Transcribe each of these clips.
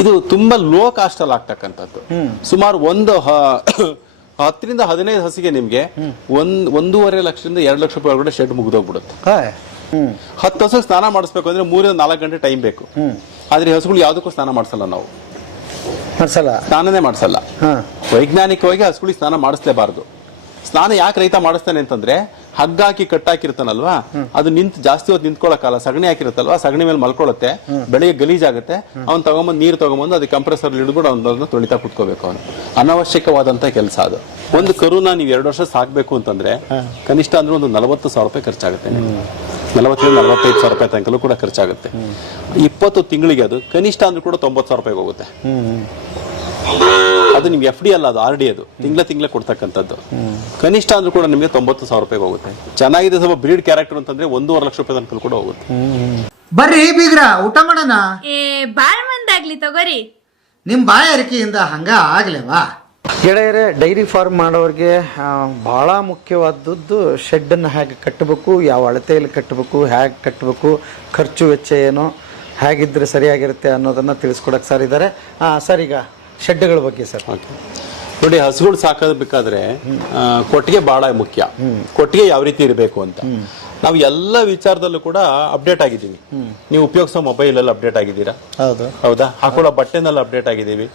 ಇದು ತುಂಬಾ low cost ಅಲ್ಲಿ ಆಗ್ತಕ್ಕಂಥದ್ದು. ಸುಮಾರು ಒಂದು 10 ರಿಂದ 15 ಹಸಿಗೆ ನಿಮ್ಗೆ 1.5 ಲಕ್ಷದಿಂದ 2 ಲಕ್ಷ ರೂಪಾಯಿ ಒಳಗಡೆ ಶೆಡ್ ಮುಗಿದೋಗ್ಬಿಡುತ್ತೆ. 10 ಹಸುಗೆ ಸ್ನಾನ ಮಾಡಿಸ್ಬೇಕು ಅಂದ್ರೆ 3 ರಿಂದ 4 ಗಂಟೆ ಟೈಮ್ ಬೇಕು. ಆದ್ರೆ ಹಸುಗಳು ಯಾವ್ದಕ್ಕೂ ಸ್ನಾನ ಮಾಡಿಸಲ್ಲ, ನಾವು ಸ್ನಾನನೇ ಮಾಡಿಸಲ್ಲ. ವೈಜ್ಞಾನಿಕವಾಗಿ ಹಸುಗಳಿಗೆ ಸ್ನಾನ ಮಾಡಿಸ್ಲೇಬಾರ್ದು. ಸ್ನಾನ ಯಾಕೆ ರೈತ ಮಾಡಿಸ್ತಾನೆ ಅಂತಂದ್ರೆ, ಹಗ್ಗ ಹಾಕಿ ಕಟ್ಟಾಕಿರ್ತಾನಲ್ವಾ, ಅದು ಜಾಸ್ತಿ ಹೊತ್ತು ನಿಂತ್ಕೊಳ್ಳೋಕಲ್ಲ, ಸಗಣಿ ಹಾಕಿರುತ್ತಲ್ವಾ, ಸಗಣಿ ಮೇಲೆ ಮಲ್ಕೊಳ್ಳುತ್ತೆ, ಬೆಳಿಗ್ಗೆ ಗಲೀಜಾಗುತ್ತೆ. ಅವ್ನು ತಗೊಂಬಂದು ನೀರು ತಗೊಂಬಂದು ಅದಕ್ಕೆ ಕಂಪ್ರೆಸರ್ ಹಿಡಿದ್ಬಿಟ್ಟು ಅವ್ನ ತೊಳಿತಾ ಕುತ್ಕೋಬೇಕು. ಅವನು ಅನವಶ್ಯಕವಾದಂತ ಕೆಲಸ ಅದು. ಒಂದು ಕರುನ ನೀವು 2 ವರ್ಷ ಸಾಕ್ಬೇಕು ಅಂತಂದ್ರೆ ಕನಿಷ್ಠ ಅಂದ್ರೆ ಒಂದು 40,000 ರೂಪಾಯಿ ಖರ್ಚಾಗುತ್ತೆ. 40 ರಿಂದ 45,000 ರೂಪಾಯಿ ತನಕಲೂ ಕೂಡ ಖರ್ಚಾಗುತ್ತೆ. 20 ತಿಂಗಳಿಗೆ ಅದು ಕನಿಷ್ಠ ಅಂದ್ರೂ ಕೂಡ 90,000 ರೂಪಾಯಿಗೆ ಹೋಗುತ್ತೆ. ಅದು ನಿಮ್ಗೆ FD ಅಲ್ಲ, ಅದು RD. ಅದು ತಿಂಗಳ ಕೊಡ್ತಕ್ಕಂಥದ್ದು. ಕನಿಷ್ಠ ಅಂದ್ರೂ ಕೂಡ ನಿಮ್ಗೆ 90,000 ರೂಪಾಯಿಗೆ ಹೋಗುತ್ತೆ. ಚೆನ್ನಾಗಿದೆ ಸ್ವಲ್ಪ ಬ್ರೀಡ್ ಕ್ಯಾರೆಕ್ಟರ್ ಅಂತಂದ್ರೆ 1.5 ಲಕ್ಷ ರೂಪಾಯಿ ತನಕ ಕೂಡ ಹೋಗುತ್ತೆ. ಬರ್ರಿ ಬೀಗ್ರ, ಊಟ ಮಾಡೋಣ. ಬಾಳ್ ಮಂದಾಗ್ಲಿ ತಗೋರಿ. ನಿಮ್ ಬಾಯಾರಿಕೆಯಿಂದ ಹಂಗ ಆಗ್ಲೇವಾ? ಗೆಳೆಯರೇ, ಡೈರಿ ಫಾರ್ಮ್ ಮಾಡೋರಿಗೆ ಭಾಳ ಮುಖ್ಯವಾದದ್ದು ಶೆಡ್ಡನ್ನು ಹೇಗೆ ಕಟ್ಟಬೇಕು, ಯಾವ ಅಳತೆಯಲ್ಲಿ ಕಟ್ಟಬೇಕು, ಹೇಗೆ ಕಟ್ಟಬೇಕು, ಖರ್ಚು ವೆಚ್ಚ ಏನು, ಹೇಗಿದ್ರೆ ಸರಿಯಾಗಿರುತ್ತೆ ಅನ್ನೋದನ್ನು ತಿಳಿಸ್ಕೊಡಕ್ಕೆ ಸರ್ ಇದ್ದಾರೆ. ಸರ್, ಈಗ ಶೆಡ್ಗಳ ಬಗ್ಗೆ ಸರ್. ನೋಡಿ, ಹಸುಗಳು ಸಾಕಬೇಕಾದ್ರೆ ಕೊಟ್ಟಿಗೆ ಬಹಳ ಮುಖ್ಯ. ಕೊಟ್ಟಿಗೆ ಯಾವ ರೀತಿ ಇರಬೇಕು ಅಂತ ನಾವು ಎಲ್ಲ ವಿಚಾರದಲ್ಲೂ ಕೂಡ ಅಪ್ಡೇಟ್ ಆಗಿದ್ದೀವಿ. ನೀವು ಉಪಯೋಗಿಸೋ ಮೊಬೈಲ್ ಅಲ್ಲಿ ಅಪ್ಡೇಟ್ ಆಗಿದ್ದೀರಾ? ಹೌದಾ? ಹಾಕೊಳ್ಳೋ ಬಟ್ಟೆನಲ್ಲಿ ಅಪ್ಡೇಟ್ ಆಗಿದ್ದೀವಿ.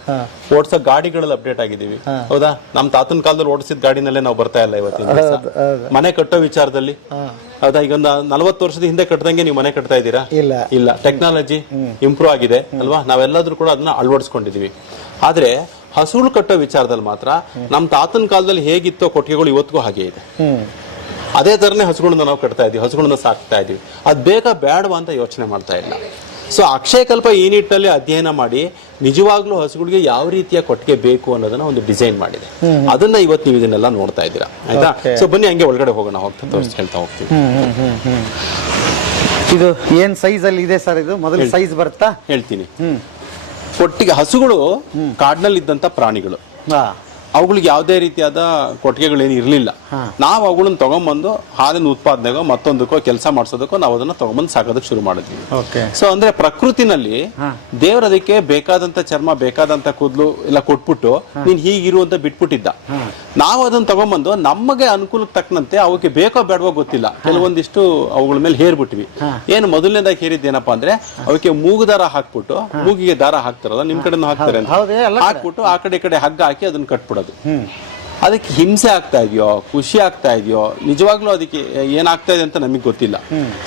ಓಡಿಸೋ ಗಾಡಿಗಳಲ್ಲಿ ಅಪ್ಡೇಟ್ ಆಗಿದ್ದೀವಿ. ಹೌದಾ? ನಮ್ ತಾತನ ಕಾಲದಲ್ಲಿ ಓಡಿಸಿದ ಗಾಡಿನಲ್ಲೇ ನಾವು ಬರ್ತಾ ಇಲ್ಲ ಇವತ್ತಿನ ದಿವಸ. ಮನೆ ಕಟ್ಟೋ ವಿಚಾರದಲ್ಲಿ ಹೌದಾ, ಈಗ ಒಂದು 40 ವರ್ಷದ ಹಿಂದೆ ಕಟ್ಟದಂಗೆ ನೀವು ಮನೆ ಕಟ್ತಾ ಇದ್ದೀರಾ? ಇಲ್ಲ. ಟೆಕ್ನಾಲಜಿ ಇಂಪ್ರೂವ್ ಆಗಿದೆ ಅಲ್ವಾ? ನಾವೆಲ್ಲಾದ್ರೂ ಕೂಡ ಅದನ್ನ ಅಳವಡಿಸ್ಕೊಂಡಿದೀವಿ. ಆದ್ರೆ ಹಸುಗಳು ಕಟ್ಟೋ ವಿಚಾರದಲ್ಲಿ ಮಾತ್ರ ನಮ್ ತಾತನ ಕಾಲದಲ್ಲಿ ಹೇಗಿತ್ತೋ ಕೊಟ್ಟಿಗೆಗಳು ಇವತ್ತಿಗೂ ಹಾಗೆ ಇದೆ. ಅದೇ ತರನೇ ಹಸುಗಳನ್ನ ನಾವು ಕಟ್ತಾ ಇದೀವಿ, ಹಸುಗಳನ್ನ ಸಾಕ್ತಾ ಇದೀವಿ. ಅದ್ ಬೇಕಾ ಬೇಡವಾ ಅಂತ ಯೋಚನೆ ಮಾಡ್ತಾ ಇಲ್ಲ. ಸೊ ಅಕ್ಷಯಕಲ್ಪ ಈ ನಿಟ್ಟಿನಲ್ಲಿ ಅಧ್ಯಯನ ಮಾಡಿ ನಿಜವಾಗ್ಲೂ ಹಸುಗಳಿಗೆ ಯಾವ ರೀತಿಯ ಕೊಟ್ಟಿಗೆ ಬೇಕು ಅನ್ನೋದನ್ನ ಒಂದು ಡಿಸೈನ್ ಮಾಡಿದೆ. ಅದನ್ನ ಇವತ್ತು ನೀವು ಇದನ್ನೆಲ್ಲ ನೋಡ್ತಾ ಇದ್ದೀರಾ, ಆಯ್ತಾ? ಸೊ ಬನ್ನಿ ಹಂಗೆ ಒಳಗಡೆ ಹೋಗೋಣ, ಹೇಳ್ತಾ ಹೋಗ್ತೀವಿ. ಇದು ಏನ್ ಸೈಜ್ ಅಲ್ಲಿ ಇದೆ ಸರ್? ಇದು ಮೊದಲು ಸೈಜ್ ಬರುತ್ತಾ? ಹೇಳ್ತೀನಿ. ಕೊಟ್ಟಿಗೆ ಹಸುಗಳು ಕಾಡಿನಲ್ಲಿ ಇದ್ದಂತ ಪ್ರಾಣಿಗಳು. ಅವುಗಳಿಗೆ ಯಾವುದೇ ರೀತಿಯಾದ ಕೊಟ್ಟಿಗೆಗಳೇನು ಇರಲಿಲ್ಲ. ನಾವು ಅವುಗಳನ್ನ ತಗೊಂಡ್ಬಂದು ಹಾಲಿನ ಉತ್ಪಾದನೆಗೋ ಮತ್ತೊಂದಕ್ಕೋ ಕೆಲಸ ಮಾಡಿಸೋದಕ್ಕೋ ನಾವು ಅದನ್ನ ತಗೊಂಡ್ಬಂದು ಸಾಕೋದಕ್ಕೆ ಶುರು ಮಾಡಿದ್ವಿ. ಸೊ ಅಂದ್ರೆ ಪ್ರಕೃತಿನಲ್ಲಿ ದೇವರ ಅದಕ್ಕೆ ಬೇಕಾದಂತ ಚರ್ಮ, ಬೇಕಾದಂತ ಕೂದಲು ಎಲ್ಲ ಕೊಟ್ಬಿಟ್ಟು ನೀನ್ ಹೀಗಿರು ಅಂತ ಬಿಟ್ಬಿಟ್ಟಿದ್ದ. ನಾವು ಅದನ್ನ ತಗೊಂಡ್ಬಂದು ನಮಗೆ ಅನುಕೂಲಕ್ಕೆ ತಕ್ಕಂತೆ ಅವಕ್ಕೆ ಬೇಕೋ ಬೇಡವೋ ಗೊತ್ತಿಲ್ಲ, ಕೆಲವೊಂದಿಷ್ಟು ಅವುಗಳ ಮೇಲೆ ಹೇರ್ಬಿಟ್ವಿ. ಏನು ಮೊದಲನೇದಾಗಿ ಹೇರಿದ್ದೇನಪ್ಪಾ ಅಂದ್ರೆ ಅವಕ್ಕೆ ಮೂಗು ದಾರ ಹಾಕ್ಬಿಟ್ಟು, ಮೂಗಿಗೆ ದಾರ ಹಾಕ್ತಾರಲ್ಲ, ನಿಮ್ ಕಡೆನೂ ಹಾಕ್ತಾರೆ ಅಂತ ಹಾಕ್ಬಿಟ್ಟು ಆ ಕಡೆ ಹಗ್ಗ ಹಾಕಿ ಅದನ್ನ ಕಟ್ಬಿಡೋದು. ಅದಕ್ಕೆ ಹಿಂಸೆ ಆಗ್ತಾ ಇದೆಯೋ, ಖುಷಿ ಆಗ್ತಾ ಇದೆಯೋ, ನಿಜವಾಗ್ಲೂ ಅದಕ್ಕೆ ಏನಾಗ್ತಾ ಇದೆ ಅಂತ ನಮಗೆ ಗೊತ್ತಿಲ್ಲ.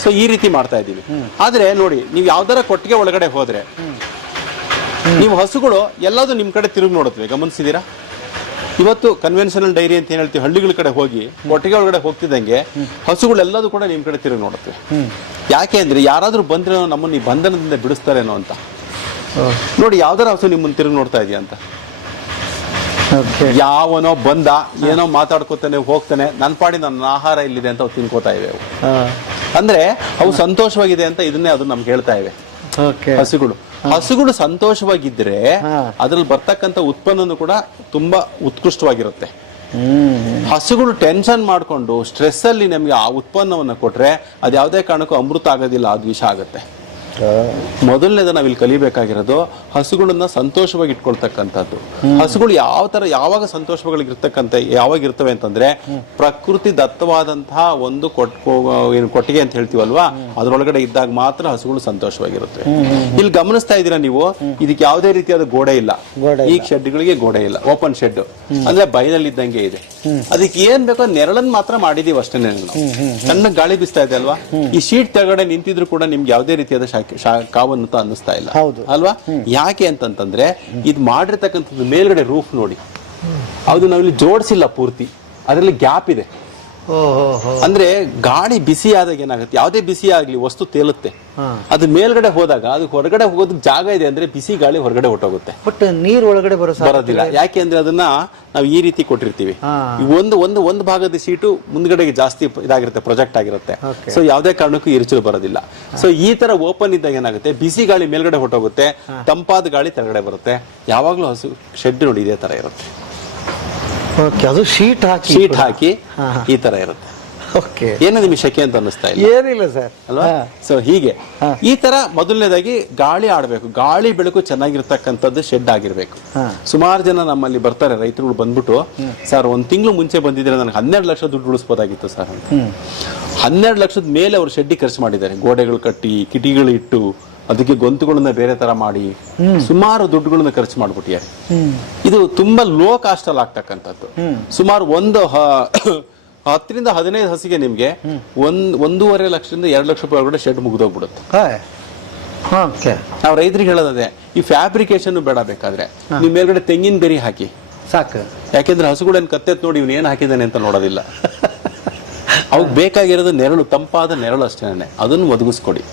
ಸೊ ಈ ರೀತಿ ಮಾಡ್ತಾ ಇದೀವಿ. ಆದ್ರೆ ನೋಡಿ, ನೀವು ಯಾವ್ದಾರ ಕೊಟ್ಟಿಗೆ ಒಳಗಡೆ ಹೋದ್ರೆ ನೀವು ಹಸುಗಳು ಎಲ್ಲದೂ ನಿಮ್ ಕಡೆ ತಿರುಗಿ ನೋಡುತ್ತವೆ, ಗಮನಿಸಿದೀರಾ? ಇವತ್ತು ಕನ್ವೆನ್ಷನಲ್ ಡೈರಿ ಅಂತ ಏನ್ ಹೇಳ್ತೀವಿ, ಹಳ್ಳಿಗಳ ಕಡೆ ಹೋಗಿ ಕೊಟ್ಟಿಗೆ ಒಳಗಡೆ ಹೋಗ್ತಿದ್ದಂಗೆ ಹಸುಗಳೆಲ್ಲದೂ ಕೂಡ ನಿಮ್ ಕಡೆ ತಿರುಗಿ ನೋಡುತ್ತವೆ. ಯಾಕೆ ಅಂದ್ರೆ ಯಾರಾದ್ರೂ ಬಂದ್ರೆ ನಮ್ಮನ್ನ ಈ ಬಂಧನದಿಂದ ಬಿಡಿಸ್ತಾರೇನೋ ಅಂತ. ನೋಡಿ, ಯಾವ್ದಾರ ಹಸು ನಿಮ್ಮನ್ನ ತಿರುಗಿ ನೋಡ್ತಾ ಇದೆಯಾ ಅಂತ. ಯಾವನೋ ಬಂದ ಏನೋ ಮಾತಾಡ್ಕೋತಾನೆ ಹೋಗ್ತಾನೆ, ನನ್ ಪಾಡಿ ನನ್ನ ಆಹಾರ ಇಲ್ಲಿದೆ ಅಂತ ಅವು ತಿನ್ಕೋತಾ ಇವೆ. ಅಂದ್ರೆ ಅವು ಸಂತೋಷವಾಗಿದೆ ಅಂತ ಇದನ್ನೇ ಅದು ನಮ್ಗೆ ಹೇಳ್ತಾ ಇವೆ. ಹಸುಗಳು ಸಂತೋಷವಾಗಿದ್ರೆ ಅದ್ರಲ್ಲಿ ಬರ್ತಕ್ಕಂಥ ಉತ್ಪನ್ನನು ಕೂಡ ತುಂಬಾ ಉತ್ಕೃಷ್ಟವಾಗಿರುತ್ತೆ. ಹಸುಗಳು ಟೆನ್ಷನ್ ಮಾಡ್ಕೊಂಡು ಸ್ಟ್ರೆಸ್ ಅಲ್ಲಿ ನಮ್ಗೆ ಆ ಉತ್ಪನ್ನವನ್ನ ಕೊಟ್ರೆ ಅದು ಯಾವುದೇ ಕಾರಣಕ್ಕೂ ಅಮೃತ ಆಗೋದಿಲ್ಲ, ಅದು ವಿಷ ಆಗುತ್ತೆ. ಮೊದಲನೇದ ನಾವಿಲ್ಲಿ ಕಲಿಬೇಕಾಗಿರೋದು ಹಸುಗಳನ್ನ ಸಂತೋಷವಾಗಿ ಇಟ್ಕೊಳ್ತಕ್ಕಂಥದ್ದು. ಹಸುಗಳು ಯಾವಾಗ ಸಂತೋಷವಾಗಿರ್ತಕ್ಕಂಥ ಯಾವಾಗ ಇರ್ತವೆ ಅಂತಂದ್ರೆ ಪ್ರಕೃತಿ ದತ್ತವಾದಂತಹ ಒಂದು ಕೊಟ್ಟಿಗೆ ಅಂತ ಹೇಳ್ತೀವಲ್ವಾ, ಅದ್ರೊಳಗಡೆ ಇದ್ದಾಗ ಮಾತ್ರ ಹಸುಗಳು ಸಂತೋಷವಾಗಿರುತ್ತೆ. ಇಲ್ಲಿ ಗಮನಿಸ್ತಾ ಇದ್ದೀರಾ ನೀವು, ಇದಕ್ಕೆ ಯಾವುದೇ ರೀತಿಯಾದ ಗೋಡೆ ಇಲ್ಲ. ಈ ಶೆಡ್ಗಳಿಗೆ ಗೋಡೆ ಇಲ್ಲ, ಓಪನ್ ಶೆಡ್ ಅಂದ್ರೆ ಬಯಲಲ್ಲಿ ಇದ್ದಂಗೆ ಇದೆ. ಅದಕ್ಕೆ ಏನ್ ಬೇಕೋ ನೆರಳನ್ ಮಾತ್ರ ಮಾಡಿದೀವಿ ಅಷ್ಟೇ. ಸಣ್ಣ ಗಾಳಿ ಬೀಸ್ತಾ ಇದೆ ಅಲ್ವಾ? ಈ ಶೀಟ್ ತೆಳಗಡೆ ನಿಂತಿದ್ರು ಕೂಡ ನಿಮ್ಗೆ ಯಾವುದೇ ರೀತಿಯಾದ ಕಾವನ್ನಂತ ಅನ್ನಿಸ್ತಾ ಇಲ್ಲ ಅಲ್ವಾ? ಯಾಕೆ ಅಂತಂತಂದ್ರೆ ಇದು ಮಾಡಿರ್ತಕ್ಕಂಥದ್ದು ಮೇಲ್ಗಡೆ ರೂಫ್ ನೋಡಿ, ಅದು ನಾವಿಲ್ಲಿ ಜೋಡಿಸಿಲ್ಲ ಪೂರ್ತಿ, ಅದರಲ್ಲಿ ಗ್ಯಾಪ್ ಇದೆ. ಅಂದ್ರೆ ಗಾಳಿ ಬಿಸಿ ಆದಾಗ ಏನಾಗುತ್ತೆ, ಯಾವುದೇ ಬಿಸಿ ಆಗ್ಲಿ ವಸ್ತು ತೇಲುತ್ತೆ. ಅದು ಮೇಲ್ಗಡೆ ಹೋದಾಗ ಅದು ಹೊರಗಡೆ ಹೋಗೋದಕ್ಕೆ ಜಾಗ ಇದೆ ಅಂದ್ರೆ ಬಿಸಿ ಗಾಳಿ ಹೊರಗಡೆ ಹೊಟ್ಟೋಗುತ್ತೆ. ಬಟ್ ನೀರ್ ಒಳಗಡೆ ಬರೋದಿಲ್ಲ. ಯಾಕೆ ಅಂದ್ರೆ ಅದನ್ನ ನಾವು ಈ ರೀತಿ ಕೊಟ್ಟಿರ್ತೀವಿ. ಒಂದು ಭಾಗದ ಸೀಟು ಮುಂದ್ಗಡೆಗೆ ಜಾಸ್ತಿ ಇದಾಗಿರುತ್ತೆ, ಪ್ರೊಜೆಕ್ಟ್ ಆಗಿರುತ್ತೆ. ಸೊ ಯಾವುದೇ ಕಾರಣಕ್ಕೂ ಇರಿಚಲು ಬರೋದಿಲ್ಲ. ಸೊ ಈ ತರ ಓಪನ್ ಇದ್ದಾಗ ಏನಾಗುತ್ತೆ, ಬಿಸಿ ಗಾಳಿ ಮೇಲ್ಗಡೆ ಹೊಟ್ಟೋಗುತ್ತೆ, ತಂಪಾದ ಗಾಳಿ ತೆಳಗಡೆ ಬರುತ್ತೆ. ಯಾವಾಗ್ಲೂ ಹಸು ಶೆಡ್ ನೋಡಿ ಇದೇ ತರ ಇರುತ್ತೆ. ಅದು ಶೀಟ್ ಹಾಕಿ ಈ ತರ ಇರುತ್ತೆ. ಓಕೆ. ಏನೋ ನಿಮಗೆ ಶೆಕೆ ಅಂತ ಅನ್ನಿಸ್ತಾ ಇಲ್ಲ ಏನಿಲ್ಲ ಸರ್ ಅಲ್ವಾ? ಸೊ ಹೀಗೆ ಈ ತರ ಮೊದಲನೇದಾಗಿ ಗಾಳಿ ಆಡ್ಬೇಕು, ಗಾಳಿ ಬೆಳಕು ಚೆನ್ನಾಗಿರ್ತಕ್ಕಂಥದ್ದು ಶೆಡ್ ಆಗಿರ್ಬೇಕು. ಸುಮಾರು ಜನ ನಮ್ಮಲ್ಲಿ ಬರ್ತಾರೆ ರೈತರುಗಳು ಬಂದ್ಬಿಟ್ಟು, ಸರ್ 1 ತಿಂಗಳು ಮುಂಚೆ ಬಂದಿದ್ರೆ ನನಗೆ 12 ಲಕ್ಷ ದುಡ್ಡು ಉಳಿಸ್ಬೋದಾಗಿತ್ತು ಸರ್ ಅಂತ. 12 ಲಕ್ಷದ ಮೇಲೆ ಅವರು ಶೆಡ್ಡಿ ಖರ್ಚು ಮಾಡಿದ್ದಾರೆ. ಗೋಡೆಗಳು ಕಟ್ಟಿ, ಕಿಟಿಗಳು ಇಟ್ಟು, ಅದಕ್ಕೆ ಗೊಂತುಗಳನ್ನ ಬೇರೆ ತರ ಮಾಡಿ ಸುಮಾರು ದುಡ್ಡುಗಳನ್ನ ಖರ್ಚು ಮಾಡ್ಬಿಟ್ಟಿದ್ದಾರೆ. ಇದು ತುಂಬಾ ಲೋ ಕಾಸ್ಟ್ ಅಲ್ಲಿ ಆಗ್ತಕ್ಕಂಥದ್ದು. ಸುಮಾರು 10 ರಿಂದ 15 ಹಸಿಗೆ ನಿಮ್ಗೆ 1.5 ಲಕ್ಷದಿಂದ 2 ಲಕ್ಷ ರೂಪಾಯಿ ಒಳಗಡೆ ಶೆಡ್ ಮುಗಿದೋಗ್ಬಿಡುತ್ತೆ. ನಾವು ರೈತರಿಗೆ ಹೇಳೋದೇ, ಈ ಫ್ಯಾಬ್ರಿಕೇಶನ್ ಬೇಡ, ಬೇಕಾದ್ರೆ ನಿಮ್ ಮೇಲ್ಗಡೆ ತೆಂಗಿನ ಗರಿ ಹಾಕಿ ಸಾಕು. ಯಾಕೆಂದ್ರೆ ಹಸುಗಳೇನು ಕತ್ತೆತ್ ನೋಡಿ ಇವ್ನು ಏನ್ ಹಾಕಿದ್ದಾನೆ ಅಂತ ನೋಡೋದಿಲ್ಲ. ಅವಾಗ ಬೇಕಾಗಿರೋದು ನೆರಳು, ತಂಪಾದ ನೆರಳು ಅಷ್ಟೇನೆ. ಅದನ್ನು ಒದಗಿಸ್ಕೊಡಿ.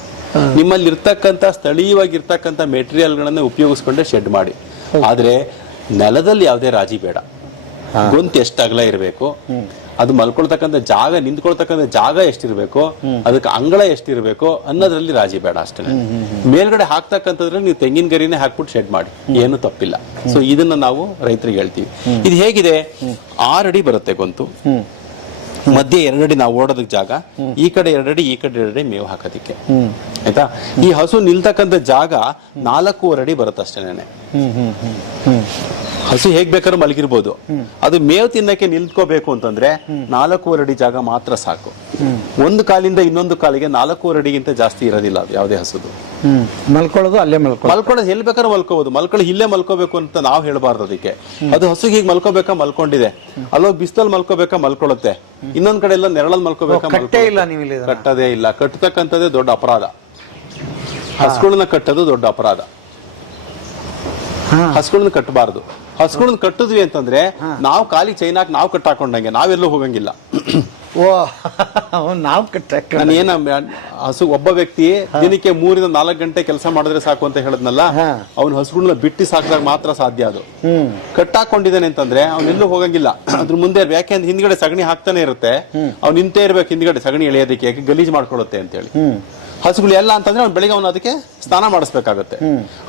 ನಿಮ್ಮಲ್ಲಿ ಇರ್ತಕ್ಕಂಥ ಸ್ಥಳೀಯವಾಗಿರ್ತಕ್ಕಂಥ ಮೆಟೀರಿಯಲ್ಗಳನ್ನ ಉಪಯೋಗಿಸ್ಕೊಂಡೆ ಶೆಡ್ ಮಾಡಿ. ಆದ್ರೆ ನೆಲದಲ್ಲಿ ಯಾವುದೇ ರಾಜಿ ಬೇಡ. ಗೊಂತು ಎಷ್ಟು ಅಗಲ ಇರಬೇಕು, ಅದು ಮಲ್ಕೊಳ್ತಕ್ಕಂಥ ಜಾಗ, ನಿಂತ್ಕೊಳ್ತಕ್ಕಂಥ ಜಾಗ ಎಷ್ಟಿರ್ಬೇಕು, ಅದಕ್ಕೆ ಅಂಗಳ ಎಷ್ಟಿರ್ಬೇಕು ಅನ್ನೋದ್ರಲ್ಲಿ ರಾಜಿ ಬೇಡ ಅಷ್ಟೇ. ಮೇಲ್ಗಡೆ ಹಾಕ್ತಕ್ಕಂಥದ್ರಲ್ಲಿ ನೀವು ತೆಂಗಿನ ಗರಿನೇ ಹಾಕ್ಬಿಟ್ಟು ಶೆಡ್ ಮಾಡಿ, ಏನು ತಪ್ಪಿಲ್ಲ. ಸೊ ಇದನ್ನ ನಾವು ರೈತರಿಗೆ ಹೇಳ್ತೀವಿ. ಇದು ಹೇಗಿದೆ, 6 ಅಡಿ ಬರುತ್ತೆ ಗೊಂತು, ಮಧ್ಯೆ 2 ಅಡಿ ನಾವು ಓಡೋದಕ್ಕೆ ಜಾಗ, ಈ ಕಡೆ 2 ಅಡಿ, ಈ ಕಡೆ 2 ಅಡಿ ಮೇವು ಹಾಕೋದಿಕ್ಕೆ. ಆಯ್ತಾ? ಈ ಹಸು ನಿಲ್ತಕ್ಕಂಥ ಜಾಗ 4.5 ಅಡಿ ಬರುತ್ತೆ ಅಷ್ಟೇನೆ. ಹಸು ಹೇಗ್ ಬೇಕಾದ್ರೂ ಮಲಗಿರ್ಬೋದು. ಅದು ಮೇವು ತಿನ್ನಕ್ಕೆ ನಿಲ್ತ್ಕೋಬೇಕು ಅಂತಂದ್ರೆ 4.5 ಅಡಿ ಜಾಗ ಮಾತ್ರ ಸಾಕು. ಒಂದು ಕಾಲಿಂದ ಇನ್ನೊಂದು ಕಾಲಿಗೆ 4.5 ಅಡಿಗಿಂತ ಜಾಸ್ತಿ ಇರೋದಿಲ್ಲ ಯಾವುದೇ ಹಸುದು. ಮಲ್ಕೊಳ್ಳೋದು ಅಲ್ಲೇ ಮಲ್ಕೊಳ್ಳೋದು ಎಲ್ಲಿ ಬೇಕಾದ್ರೂ ಮಲ್ಕೋಬಹುದು. ಇಲ್ಲೇ ಮಲ್ಕೋಬೇಕು ಅಂತ ನಾವು ಹೇಳ್ಬಾರ್ದು ಅದಕ್ಕೆ. ಅದು ಹಸುಗೆ ಹೀಗೆ ಮಲ್ಕೋಬೇಕಾ ಮಲ್ಕೊಂಡಿದೆ, ಅಲ್ಲೋಗಿ ಬಿಸ್ತಲ್ ಮಲ್ಕೋಬೇಕಾ ಮಲ್ಕೊಳ್ಳುತ್ತೆ, ಇನ್ನೊಂದ್ ಕಡೆ ಎಲ್ಲ ನೆರಳಲ್ಲಿ ಮಲ್ಕೋಬೇಕಾ ಕಟ್ಟೋದೇ ಇಲ್ಲ. ಕಟ್ಟತಕ್ಕಂಥದ್ದೇ ದೊಡ್ಡ ಅಪರಾಧ. ಹಸುಗಳನ್ನ ಕಟ್ಟೋದು ದೊಡ್ಡ ಅಪರಾಧ. ಹಸುಗಳನ್ನ ಕಟ್ಟಬಾರ್ದು. ಹಸುಗಳನ್ನ ಕಟ್ಟಿದ್ವಿ ಅಂತಂದ್ರೆ ನಾವು ಖಾಲಿ ಚೈನಾಕ್ ನಾವು ಕಟ್ಟಾಕೊಂಡಂಗೆ, ನಾವೆಲ್ಲೂ ಹೋಗಂಗಿಲ್ಲ. ನಾನೇನ ಹಸು ಒಬ್ಬ ವ್ಯಕ್ತಿ ದಿನಕ್ಕೆ 3 ರಿಂದ 4 ಗಂಟೆ ಕೆಲಸ ಮಾಡಿದ್ರೆ ಸಾಕು ಅಂತ ಹೇಳದ್ನಲ್ಲ, ಅವ್ನ ಹಸುಗಳನ್ನ ಬಿಟ್ಟು ಸಾಕಿದಾಗ ಮಾತ್ರ ಸಾಧ್ಯ. ಅದು ಕಟ್ಟಾಕೊಂಡಿದ್ದಾನೆ ಅಂತಂದ್ರೆ ಅವ್ನೆಲ್ಲೂ ಹೋಗಂಗಿಲ್ಲ. ಅದ್ರ ಮುಂದೆ ಯಾಕೆಂದ್ರೆ ಹಿಂದ್ಗಡೆ ಸಗಣಿ ಹಾಕ್ತಾನೆ ಇರುತ್ತೆ, ಅವ್ನು ನಿಂತೇ ಇರ್ಬೇಕು ಹಿಂದ್ಗಡೆ ಸಗಣಿ ಎಳೆಯೋದಕ್ಕೆ, ಯಾಕೆ ಗಲೀಜ್ ಮಾಡ್ಕೊಳುತ್ತೆ ಅಂತೇಳಿ. ಹಸುಗಳು ಎಲ್ಲ ಅಂತಂದ್ರೆ ಅವ್ನು ಬೆಳಿಗ್ಗೆ ಅವನು ಅದಕ್ಕೆ ಸ್ನಾನ ಮಾಡಿಸ್ಬೇಕಾಗತ್ತೆ.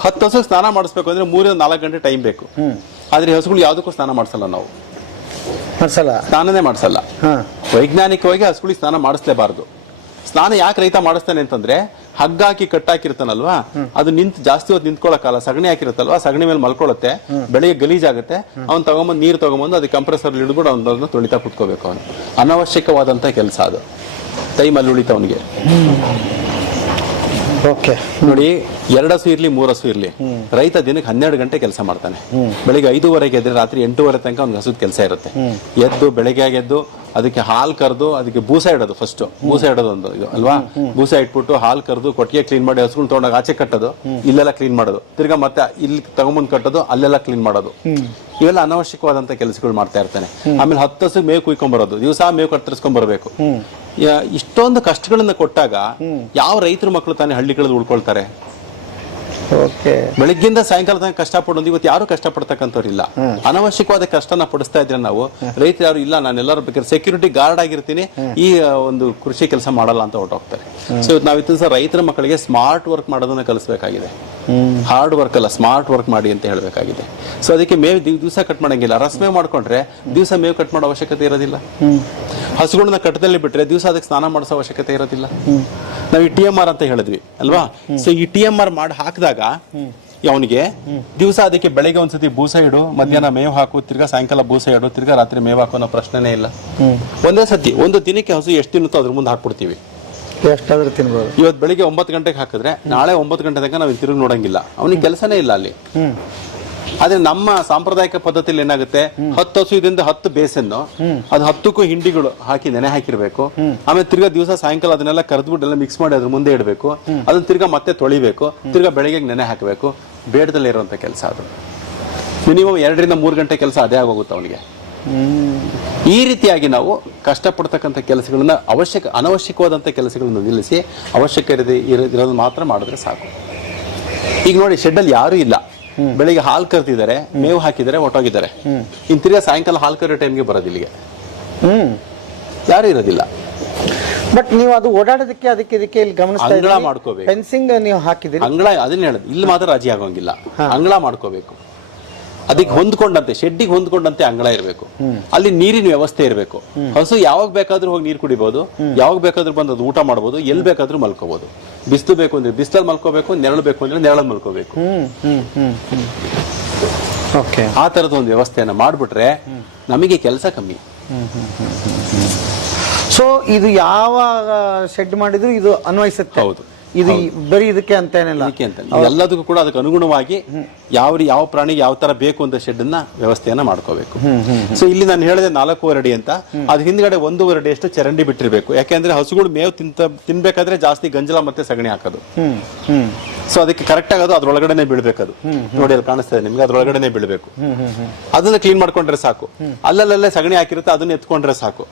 10 ಹಸು ಸ್ನಾನ ಮಾಡಿಸ್ಬೇಕು ಅಂದ್ರೆ 3 ರಿಂದ 4 ಗಂಟೆ ಟೈಮ್ ಬೇಕು. ಆದ್ರೆ ಹಸುಗಳು ಯಾವ್ದಕ್ಕೂ ಸ್ನಾನ ಮಾಡಿಸಲ್ಲ, ನಾವು ಸ್ನಾನನೇ ಮಾಡಿಸಲ್ಲ. ವೈಜ್ಞಾನಿಕವಾಗಿ ಹಸುಗಳಿಗೆ ಸ್ನಾನ ಮಾಡಿಸ್ಲೇಬಾರ್ದು. ಸ್ನಾನ ಯಾಕೆ ರೈತ ಮಾಡಿಸ್ತಾನೆ ಅಂತಂದ್ರೆ, ಹಗ್ಗ ಹಾಕಿ ಕಟ್ಟಾಕಿರ್ತಾನಲ್ವಾ, ಅದು ಜಾಸ್ತಿ ಹೊತ್ತು ನಿಂತ್ಕೊಳ್ಳೋಕ್ಕಲ್ಲ. ಸಗಣಿ ಹಾಕಿರುತ್ತಲ್ವಾ, ಸಗಣಿ ಮೇಲೆ ಮಲ್ಕೊಳ್ಳುತ್ತೆ, ಬೆಳಿಗ್ಗೆ ಗಲೀಜಾಗುತ್ತೆ. ಅವ್ನು ತಗೊಂಬಂದು ನೀರು ತಗೊಂಬಂದು ಅದಕ್ಕೆ ಕಂಪ್ರೆಸರ್ ಇಡ್ಬಿಟ್ಟು ಅವ್ನ ತೊಳಿತಾ ಕುತ್ಕೋಬೇಕು. ಅವನು ಅನವಶ್ಯಕವಾದಂತ ಕೆಲಸ. ಅದು ಟೈಮ್ ಅಲ್ಲಿ ಉಳಿತ ಅವನಿಗೆ. ನೋಡಿ, 2 ಹಸು ಇರ್ಲಿ 3 ಹಸು ಇರ್ಲಿ, ರೈತ ದಿನಕ್ಕೆ 12 ಗಂಟೆ ಕೆಲಸ ಮಾಡ್ತಾನೆ. ಬೆಳಿಗ್ಗೆ 5:30 ಎದ್ರೆ ರಾತ್ರಿ 8:30 ತನಕ ಅವ್ನಿಗೆ ಹಸುದ ಕೆಲಸ ಇರುತ್ತೆ. ಎದ್ದು ಬೆಳಗ್ಗೆ ಎದ್ದು ಅದಕ್ಕೆ ಹಾಲು ಕರೆದು ಅದಕ್ಕೆ ಬೂಸ ಇಡೋದು. ಫಸ್ಟ್ ಬೂಸ ಇಡೋದು ಒಂದು ಇದು ಅಲ್ವಾ. ಬೂಸ ಇಟ್ಬಿಟ್ಟು ಹಾಲು ಕರೆದು ಕೊಟ್ಟಿಗೆ ಕ್ಲೀನ್ ಮಾಡಿ ಹಸುಗಳು ತಗೊಂಡಾಗ ಆಚೆ ಕಟ್ಟೋದು, ಇಲ್ಲೆಲ್ಲ ಕ್ಲೀನ್ ಮಾಡೋದು, ತಿರ್ಗಾ ಮತ್ತೆ ಇಲ್ಲಿ ತಗೊಂಬಂದ್ ಕಟ್ಟೋದು, ಅಲ್ಲೆಲ್ಲ ಕ್ಲೀನ್ ಮಾಡೋದು. ಇವೆಲ್ಲ ಅನವಶ್ಯಕವಾದಂತ ಕೆಲಸಗಳು ಮಾಡ್ತಾ ಇರ್ತಾನೆ. ಆಮೇಲೆ 10 ಹಸು ಮೇವು ಕುಯ್ಕೊಂಡ್ಬರೋದು, ದಿವಸ ಮೇವು ಕತ್ತರಿಸ್ಕೊಂಡ್ ಬರ್ಬೇಕು. ಇಷ್ಟೊಂದು ಕಷ್ಟಗಳನ್ನ ಕೊಟ್ಟಾಗ ಯಾವ ರೈತರ ಮಕ್ಕಳು ತಾನೇ ಹಳ್ಳಿಗಳಲ್ಲಿ ಉಳ್ಕೊಳ್ತಾರೆ? ಬೆಳಗ್ಗಿಂದ ಸಾಯಂಕಾಲ ತನಕ ಕಷ್ಟಪಡೋದು. ಇವತ್ತು ಯಾರು ಕಷ್ಟಪಡ್ತಕ್ಕಂಥವ್ರಿಲ್ಲ. ಅನವಶ್ಯಕವಾದ ಕಷ್ಟನ ಪಡಿಸ್ತಾ ಇದ್ರೆ ನಾವು ರೈತರು ಯಾರು ಇಲ್ಲ, ನಾನು ಎಲ್ಲರೂ ಬೇಕಾದ್ರೆ ಸೆಕ್ಯೂರಿಟಿ ಗಾರ್ಡ್ ಆಗಿರ್ತೀನಿ, ಈ ಒಂದು ಕೃಷಿ ಕೆಲಸ ಮಾಡಲ್ಲ ಅಂತ ಹೊರಟೋಗ್ತಾರೆ. ಸೊ ಇವತ್ತು ನಾವು ಇತ್ತು ರೈತರ ಮಕ್ಕಳಿಗೆ ಸ್ಮಾರ್ಟ್ ವರ್ಕ್ ಮಾಡೋದನ್ನ ಕಲಿಸಬೇಕಾಗಿದೆ. ಹಾರ್ಡ್ ವರ್ಕ್ ಅಲ್ಲ, ಸ್ಮಾರ್ಟ್ ವರ್ಕ್ ಮಾಡಿ ಅಂತ ಹೇಳಬೇಕಾಗಿದೆ. ಸೊ ಅದಕ್ಕೆ ಮೇವು ದಿವಸ ಕಟ್ ಮಾಡಂಗಿಲ್ಲ. ರಸ್ಮೇವ್ ಮಾಡ್ಕೊಂಡ್ರೆ ದಿವಸ ಮೇವು ಕಟ್ ಮಾಡೋ ಅವಶ್ಯಕತೆ ಇರೋದಿಲ್ಲ. ಹಸುಗಳನ್ನ ಕಟ್ಟದಲ್ಲಿ ಬಿಟ್ರೆ ದಿವಸ ಅದಕ್ಕೆ ಸ್ನಾನ ಮಾಡಿಸೋ ಅವಶ್ಯಕತೆ ಇರೋದಿಲ್ಲ. ನಾವು ಈ TMR ಅಂತ ಹೇಳಿದ್ವಿ ಅಲ್ವಾ. ಸೊ ಈ TMR ಮಾಡಿ ಹಾಕಿದಾಗ ಅವನಿಗೆ ದಿವಸ ಅದಕ್ಕೆ ಬೆಳಗ್ಗೆ ಒಂದ್ಸತಿ ಬೂಸ ಇಡು, ಮಧ್ಯಾಹ್ನ ಮೇವು ಹಾಕು, ತಿರ್ಗಾ ಸಾಯಂಕಾಲ ಬೂಸ ಇಡು, ತಿರ್ಗಾ ರಾತ್ರಿ ಮೇವು ಹಾಕೋ ಅನ್ನೋ ಪ್ರಶ್ನೆನೇ ಇಲ್ಲ. ಒಂದೇ ಸತಿ ಒಂದು ದಿನಕ್ಕೆ ಹಸು ಎಷ್ಟು ತಿನ್ನುತ್ತೋ ಅದ್ರ ಮುಂದೆ ಹಾಕ್ಬಿಡ್ತೀವಿ. ಎಷ್ಟಾದ್ರೂ ತಿನ್ಬೋದು. ಇವತ್ತು ಬೆಳಿಗ್ಗೆ 9 ಗಂಟೆಗೆ ಹಾಕಿದ್ರೆ ನಾಳೆ 9 ಗಂಟೆ ತನಕ ನಾವು ತಿರುಗಿ ನೋಡಂಗಿಲ್ಲ, ಅವನಿಗೆ ಕೆಲಸನೇ ಇಲ್ಲ ಅಲ್ಲಿ. ಆದ್ರೆ ನಮ್ಮ ಸಾಂಪ್ರದಾಯಿಕ ಪದ್ಧತಿಯಲ್ಲಿ ಏನಾಗುತ್ತೆ, 10 ಹಸು ಇದರಿಂದ 10 ಬೇಸನ್ನು, ಅದು 10ಕ್ಕೂ ಹಿಂಡಿಗಳು ಹಾಕಿ ನೆನೆ ಹಾಕಿರ್ಬೇಕು. ಆಮೇಲೆ ತಿರ್ಗಾ ದಿವಸ ಸಾಯಂಕಾಲ ಅದನ್ನೆಲ್ಲ ಕರೆದ್ಬಿಟ್ಟು ಎಲ್ಲ ಮಿಕ್ಸ್ ಮಾಡಿ ಅದ್ರ ಮುಂದೆ ಇಡಬೇಕು. ಅದನ್ನ ತಿರ್ಗಾ ಮತ್ತೆ ತೊಳಿಬೇಕು, ತಿರ್ಗಾ ಬೆಳಿಗ್ಗೆ ನೆನೆ ಹಾಕಬೇಕು. ಬೇಡದಲ್ಲೇ ಇರುವಂತ ಕೆಲಸ ಅದು. ಮಿನಿಮಮ್ 2 ರಿಂದ 3 ಗಂಟೆ ಕೆಲಸ ಅದೇ ಆಗೋಗುತ್ತೆ ಅವನಿಗೆ. ಈ ರೀತಿಯಾಗಿ ನಾವು ಕಷ್ಟಪಡ್ತಕ್ಕಂಥ ಕೆಲಸಗಳನ್ನ ಅನವಶ್ಯಕವಾದಂತ ಕೆಲಸಗಳನ್ನ ನಿಲ್ಲಿಸಿ ಅವಶ್ಯಕ ಇರೋದು ಮಾತ್ರ ಮಾಡಿದ್ರೆ ಸಾಕು. ಈಗ ನೋಡಿ, ಶೆಡ್ಡಲ್ಲಿ ಯಾರು ಇಲ್ಲ, ಬೆಳಿಗ್ಗೆ ಹಾಲು ಕರ್ತಿದ್ದಾರೆ, ಮೇವು ಹಾಕಿದ್ದಾರೆ, ಹೊಟ್ಟೋಗಿದ್ದಾರೆ. ಇನ್ ತಿರ್ಗಾ ಸಾಯಂಕಾಲ ಹಾಲು ಕರೋ ಟೈಮ್ಗೆ ಬರೋದು ಇಲ್ಲಿಗೆ ಯಾರು ಇರೋದಿಲ್ಲ. ಬಟ್ ನೀವು ಅದು ಓಡಾಡೋದಕ್ಕೆ ಅದಕ್ಕೆ ಇಲ್ಲಿ ಗಮನಿಸ್ತಾ ಅಂಗಳ ಮಾಡ್ಕೋಬೇಕು. ಫೆನ್ಸಿಂಗ್ ನೀವು ಹಾಕಿದ್ದೀರಿ, ಅಂಗಳ ಅದನ್ನ ಹೇಳೋದು. ಇಲ್ಲಿ ಮಾತ್ರ ರಾಜಿ ಆಗೋಂಗಿಲ್ಲ, ಅಂಗಳ ಮಾಡ್ಕೋಬೇಕು. ಅದಕ್ಕೆ ಹೊಂದ್ಕೊಂಡಂತೆ ಶೆಡ್ಡಿಗೆ ಹೊಂದ್ಕೊಂಡಂತೆ ಅಂಗಳ ಇರಬೇಕು, ಅಲ್ಲಿ ನೀರಿನ ವ್ಯವಸ್ಥೆ ಇರಬೇಕು. ಹಸು ಯಾವಾಗ ಬೇಕಾದ್ರೂ ಹೋಗಿ ನೀರು ಕುಡಿಬಹುದು, ಯಾವಾಗ ಬೇಕಾದ್ರೂ ಬಂದು ಅದು ಊಟ ಮಾಡಬಹುದು, ಎಲ್ಲಿ ಬೇಕಾದ್ರೂ ಮಲ್ಕೋಬಹುದು. ಬಿಸಿಲು ಬೇಕು ಅಂದ್ರೆ ಬಿಸಿಲಲ್ಲಿ ಮಲ್ಕೋಬೇಕು, ನೆರಳು ಬೇಕು ಅಂದ್ರೆ ನೆರಳಲ್ಲಿ ಮಲ್ಕೋಬೇಕು. ಆ ತರದ ಒಂದು ವ್ಯವಸ್ಥೆಯನ್ನ ಮಾಡ್ಬಿಟ್ರೆ ನಮಗೆ ಕೆಲಸ ಕಮ್ಮಿ. ಸೊ ಇದು ಯಾವ ಶೆಡ್ ಮಾಡಿದ್ರು ಇದು ಅನ್ವಯಿಸುತ್ತೆ. ಹೌದು, ಇದು ಬರೀ ಇದಕ್ಕೆ ಅಂತ ಏನಿಲ್ಲ, ಎಲ್ಲದಕ್ಕೂ ಕೂಡ ಅದಕ್ಕೆ ಅನುಗುಣವಾಗಿ ಯಾವ ಪ್ರಾಣಿಗೆ ಯಾವ ತರ ಬೇಕು ಅಂತ ಶೆಡ್ ಅನ್ನ ವ್ಯವಸ್ಥೆಯನ್ನ ಮಾಡ್ಕೋಬೇಕು. ಸೊ ಇಲ್ಲಿ ನಾನು ಹೇಳಿದೆ 4.5 ಅಡಿ ಅಂತ, ಅದ್ ಹಿಂದ್ಗಡೆ 1.5 ಅಡಿ ಅಷ್ಟು ಚರಂಡಿ ಬಿಟ್ಟಿರ್ಬೇಕು. ಯಾಕೆಂದ್ರೆ ಹಸುಗಳು ಮೇವು ತಿನ್ಬೇಕಾದ್ರೆ ಜಾಸ್ತಿ ಗಂಜಲ ಮತ್ತೆ ಸಗಣಿ ಹಾಕೋದು. ಸೊ ಅದಕ್ಕೆ ಕರೆಕ್ಟ್ ಆಗೋದು ಅದ್ರೊಳಗಡೆನೆ ಬೀಳ್ಬೇಕದು. ನೋಡಿ ಅಲ್ಲಿ ಕಾಣಿಸ್ತದೆ ನಿಮ್ಗೆ, ಅದ್ರೊಳಗಡೆನೆ ಬೀಳ್ಬೇಕು. ಅದನ್ನ ಕ್ಲೀನ್ ಮಾಡ್ಕೊಂಡ್ರೆ ಸಾಕು. ಅಲ್ಲಲ್ಲೇ ಸಗಣಿ ಹಾಕಿರುತ್ತೆ, ಅದನ್ನ ಎತ್ಕೊಂಡ್ರೆ ಸಾಕು.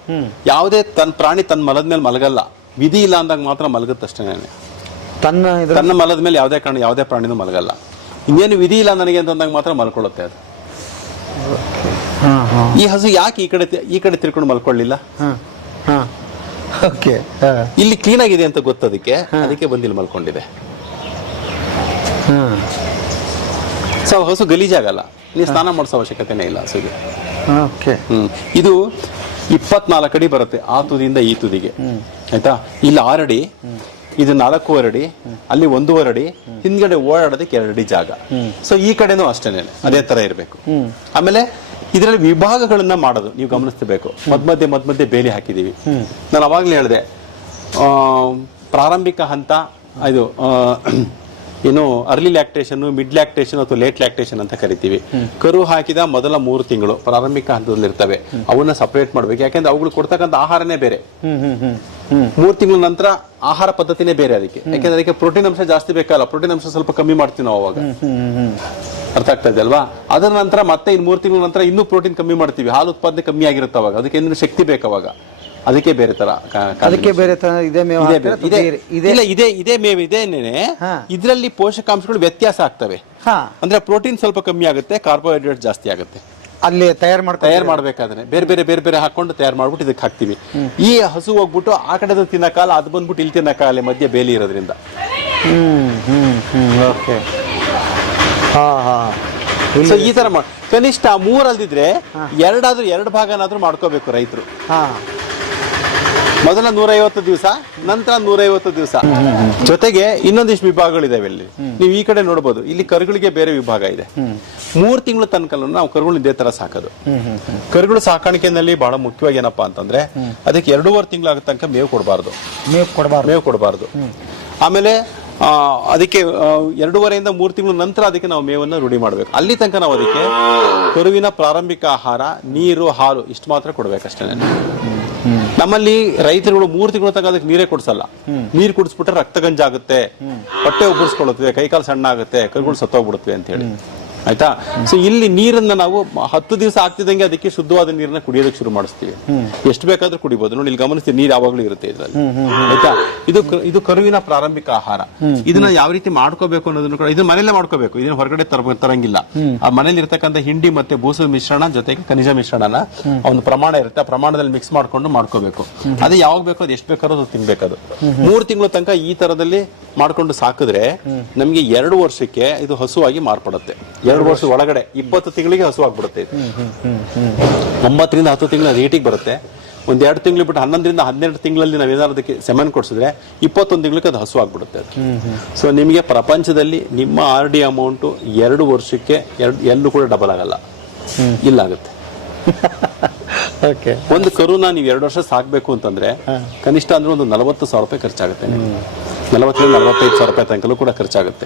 ಯಾವುದೇ ಪ್ರಾಣಿ ತನ್ನ ಮಲದ ಮೇಲೆ ಮಲಗಲ್ಲ, ವಿಧಿ ಇಲ್ಲ ಅಂದಾಗ ಮಾತ್ರ ಮಲಗುತ್ತಷ್ಟೇ. ತನ್ನ ಮಲದ ಮೇಲೆ ಯಾವುದೇ ಪ್ರಾಣಿನೂ ಮಲಗಲ್ಲ. ಇನ್ನೇನು ವಿಧಿ ಇಲ್ಲ ನನಗೆ ಅಂತಂದಾಗ ಮಾತ್ರ ಮಲ್ಕೊಳ್ಳುತ್ತೆ ಅದು. ಈ ಹಸು ಯಾಕೆ ಈ ಕಡೆ ತಿರ್ಕೊಂಡು ಮಲ್ಕೊಳ್ಳಿಲ್ಲ? ಇಲ್ಲಿ ಕ್ಲೀನ್ ಆಗಿದೆ ಅಂತ ಗೊತ್ತದಕ್ಕೆ, ಅದಕ್ಕೆ ಬಂದು ಇಲ್ಲಿ ಮಲ್ಕೊಂಡಿದೆ. ಸೊ ಹಸು ಗಲೀಜಾಗಲ್ಲ, ನೀವು ಸ್ನಾನ ಮಾಡಿಸೋ ಅವಶ್ಯಕತೆನೇ ಇಲ್ಲ ಹಸುಗೆ. ಇದು 24 ಅಡಿ ಬರುತ್ತೆ ಆ ತುದಿಯಿಂದ ಈ ತುದಿಗೆ, ಆಯ್ತಾ? ಇಲ್ಲಿ 6 ಅಡಿ, ಇದು 4.5 ಅಡಿ, ಅಲ್ಲಿ 1.5 ಅಡಿ, ಹಿಂದ್ಗಡೆ ಓಡಾಡೋದಕ್ಕೆ 2 ಅಡಿ ಜಾಗ. ಸೊ ಈ ಕಡೆನೂ ಅಷ್ಟೇನೆ ಅದೇ ತರ ಇರಬೇಕು. ಆಮೇಲೆ ಇದರಲ್ಲಿ ವಿಭಾಗಗಳನ್ನ ಮಾಡೋದು ನೀವು ಗಮನಿಸಬೇಕು. ಮಧ್ಯ ಬೇಲಿ ಹಾಕಿದೀವಿ. ನಾನು ಅವಾಗ್ಲೇ ಹೇಳಿದೆ, ಪ್ರಾರಂಭಿಕ ಹಂತ ಇದು ಏನು ಅರ್ಲಿ ಲ್ಯಾಕ್ಟೇಷನ್, ಮಿಡ್ ಲ್ಯಾಕ್ಟೇಷನ್ ಅಥವಾ ಲೇಟ್ ಲ್ಯಾಕ್ಟೇಷನ್ ಅಂತ ಕರಿತೀವಿ. ಕರು ಹಾಕಿದ ಮೊದಲ 3 ತಿಂಗಳು ಪ್ರಾರಂಭಿಕ ಹಂತದಲ್ಲಿ ಇರ್ತವೆ, ಅವನ್ನ ಸಪರೇಟ್ ಮಾಡ್ಬೇಕು. ಯಾಕೆಂದ್ರೆ ಅವುಗಳು ಕೊಡ್ತಕ್ಕಂಥ ಆಹಾರನೇ ಬೇರೆ. 3 ತಿಂಗಳ ನಂತರ ಆಹಾರ ಪದ್ಧತಿನೇ ಬೇರೆ ಅದಕ್ಕೆ. ಯಾಕೆಂದ್ರೆ ಅದಕ್ಕೆ ಪ್ರೋಟೀನ್ ಅಂಶ ಜಾಸ್ತಿ ಬೇಕಲ್ಲ, ಪ್ರೋಟೀನ್ ಅಂಶ ಸ್ವಲ್ಪ ಕಮ್ಮಿ ಮಾಡ್ತೀವಿ ನಾವು ಅವಾಗ. ಅರ್ಥ ಆಗ್ತಾ ಇದೆ ಅಲ್ವಾ? ಅದರ ನಂತರ ಮತ್ತೆ ಇನ್ನು 3 ತಿಂಗಳ ನಂತರ ಇನ್ನೂ ಪ್ರೋಟೀನ್ ಕಮ್ಮಿ ಮಾಡ್ತೀವಿ, ಹಾಲು ಉತ್ಪಾದನೆ ಕಮ್ಮಿ ಆಗಿರುತ್ತೆ ಅವಾಗ. ಅದಕ್ಕೆ ಇನ್ನೂ ಶಕ್ತಿ ಬೇಕು ಅವಾಗ, ಅದಕ್ಕೆ ಬೇರೆ ತರ. ಅದಕ್ಕೆ ಬೇರೆ ತರ ಇದೇ ಮೇವು ಇದೇನೆ. ಇದರಲ್ಲಿ ಪೋಷಕಾಂಶಗಳು ವ್ಯತ್ಯಾಸ ಆಗ್ತವೆ. ಅಂದ್ರೆ ಪ್ರೋಟೀನ್ ಸ್ವಲ್ಪ ಕಮ್ಮಿ ಆಗುತ್ತೆ, ಕಾರ್ಬೋಹೈಡ್ರೇಟ್ ಜಾಸ್ತಿ ಆಗುತ್ತೆ. ಅಲ್ಲಿ ತಯಾರು ಮಾಡ್ಬೇಕಾದ್ರೆ ಬೇರೆ ಹಾಕೊಂಡು ತಯಾರು ಮಾಡ್ಬಿಟ್ಟು ಇದಕ್ಕೆ ಹಾಕ್ತಿವಿ. ಈ ಹಸು ಹೋಗ್ಬಿಟ್ಟು ಆ ಕಡೆ ತಿನ್ನಕಾಲ, ಅದು ಬಂದ್ಬಿಟ್ಟು ಇಲ್ಲಿ ತಿನ್ನಕಾಲ, ಮಧ್ಯೆ ಬೇಲಿ ಇರೋದ್ರಿಂದ. ಸೊ ಈ ತರ ಕನಿಷ್ಠ 3 ಅಲ್ದಿದ್ರೆ 2 ಭಾಗನಾದ್ರೂ ಮಾಡ್ಕೋಬೇಕು ರೈತರು. ಮೊದಲ 150 ದಿವಸ, ನಂತರ 150 ದಿವಸ. ಜೊತೆಗೆ ಇನ್ನೊಂದಿಷ್ಟು ವಿಭಾಗಗಳಿದಾವೆ ಇಲ್ಲಿ. ನೀವು ಈ ಕಡೆ ನೋಡಬಹುದು, ಇಲ್ಲಿ ಕರುಗಳಿಗೆ ಬೇರೆ ವಿಭಾಗ ಇದೆ. 3 ತಿಂಗಳ ತನಕ ನಾವು ಕರುಗಳು ಇದೇ ತರ ಸಾಕೋದು. ಕರುಗಳು ಸಾಕಾಣಿಕೆಯಲ್ಲಿ ಬಹಳ ಮುಖ್ಯವಾಗಿ ಏನಪ್ಪಾ ಅಂತಂದ್ರೆ, ಅದಕ್ಕೆ 2.5 ತಿಂಗಳಾಗ ತನಕ ಮೇವು ಕೊಡಬಾರ್ದು. ಆಮೇಲೆ ಅದಕ್ಕೆ 2.5ರಿಂದ 3 ತಿಂಗಳ ನಂತರ ಅದಕ್ಕೆ ನಾವು ಮೇವನ್ನ ರೂಢಿ ಮಾಡ್ಬೇಕು. ಅಲ್ಲಿ ತನಕ ನಾವು ಅದಕ್ಕೆ ಕರುವಿನ ಪ್ರಾರಂಭಿಕ ಆಹಾರ, ನೀರು, ಹಾಲು ಇಷ್ಟು ಮಾತ್ರ ಕೊಡ್ಬೇಕಷ್ಟೇ. ನಮ್ಮಲ್ಲಿ ರೈತರುಗಳು 3 ತಿಂಗಳ ತನಕ ಅದಕ್ಕೆ ನೀರೇ ಕೊಡ್ಸಲ್ಲ. ನೀರು ಕುಡಿಸ್ಬಿಟ್ರೆ ರಕ್ತ ಗಂಜಾಗುತ್ತೆ, ಹೊಟ್ಟೆ ಉಬ್ಬರಿಸ್ಕೊಳ್ಳುತ್ತವೆ, ಕೈಕಾಲು ಸಣ್ಣ ಆಗುತ್ತೆ, ಕರುಗಳು ಸತ್ತೋಗ್ಬಿಡುತ್ತವೆ ಅಂತ ಹೇಳಿ. ಆಯ್ತಾ? ಸೊ ಇಲ್ಲಿ ನೀರನ್ನ ನಾವು 10 ದಿವಸ ಆಗ್ತಿದಂಗೆ ಅದಕ್ಕೆ ಶುದ್ಧವಾದ ನೀರನ್ನ ಕುಡಿಯೋದಕ್ಕೆ ಶುರು ಮಾಡಿಸ್ತೀವಿ. ಎಷ್ಟು ಬೇಕಾದ್ರೂ ಕುಡಿಬಹುದು. ನೋಡಿ ಇಲ್ಲಿ ಗಮನಿಸ್ತೀವಿ, ನೀರು ಯಾವಾಗ್ಲೂ ಇರುತ್ತೆ ಇದ್ರಲ್ಲಿ. ಆಯ್ತಾ? ಇದು ಕರುವಿನ ಪ್ರಾರಂಭಿಕ ಆಹಾರ. ಇದನ್ನ ಯಾವ ರೀತಿ ಮಾಡ್ಕೋಬೇಕು ಅನ್ನೋದನ್ನು ಕೂಡ ಇದನ್ನ ಮನೆಯಲ್ಲೇ ಮಾಡ್ಕೋಬೇಕು. ಇದನ್ನ ಹೊರಗಡೆ ತರಂಗಿಲ್ಲ. ಆ ಮನೇಲಿ ಇರ್ತಕ್ಕಂಥ ಹಿಂಡಿ ಮತ್ತೆ ಬೂಸು ಮಿಶ್ರಣ ಜೊತೆಗೆ ಖನಿಜ ಮಿಶ್ರಣನ ಒಂದು ಪ್ರಮಾಣ ಇರುತ್ತೆ, ಆ ಪ್ರಮಾಣದಲ್ಲಿ ಮಿಕ್ಸ್ ಮಾಡ್ಕೊಂಡು ಮಾಡ್ಕೋಬೇಕು. ಅದೇ ಯಾವಾಗ ಬೇಕೋ ಅದು ಎಷ್ಟು ಬೇಕಾದ್ರೂ ಅದು ತಿನ್ಬೇಕದು. 3 ತಿಂಗಳ ತನಕ ಈ ತರದಲ್ಲಿ ಮಾಡ್ಕೊಂಡು ಸಾಕಿದ್ರೆ ನಮ್ಗೆ 2 ವರ್ಷಕ್ಕೆ ಇದು ಹಸುವಾಗಿ ಮಾರ್ಪಡುತ್ತೆ. 2 ವರ್ಷದ ಒಳಗಡೆ 20 ತಿಂಗಳಿಗೆ ಹಸು ಆಗ್ಬಿಡುತ್ತೆ. 9ರಿಂದ 10 ತಿಂಗಳ ರೇಟಿಗೆ ಬರುತ್ತೆ. 1-2 ತಿಂಗಳು ಬಿಟ್ಟು 11ರಿಂದ 12 ತಿಂಗಳಲ್ಲಿ ನಾವೇನಾದ್ರು ಅದಕ್ಕೆ ಸೆಮೆನ್ ಕೊಡ್ಸಿದ್ರೆ 21 ತಿಂಗಳಿಗೆ ಅದು ಹಸು ಆಗ್ಬಿಡುತ್ತೆ. ಸೊ ನಿಮಗೆ ಪ್ರಪಂಚದಲ್ಲಿ ನಿಮ್ಮ RD ಅಮೌಂಟ್ 2 ವರ್ಷಕ್ಕೆ ಎಲ್ಲೂ ಕೂಡ ಡಬಲ್ ಆಗಲ್ಲ, ಇಲ್ಲಾಗುತ್ತೆ. ಒಂದು ಕರುನ ನೀವು 2 ವರ್ಷ ಸಾಕ್ಬೇಕು ಅಂತಂದ್ರೆ ಕನಿಷ್ಠ ಅಂದ್ರೆ ಒಂದು 40,000 ರೂಪಾಯಿ ಖರ್ಚಾಗುತ್ತೆ. 40ರಿಂದ 45,000 ರೂಪಾಯಿ ತನಕಲೂ ಕೂಡ ಖರ್ಚಾಗುತ್ತೆ.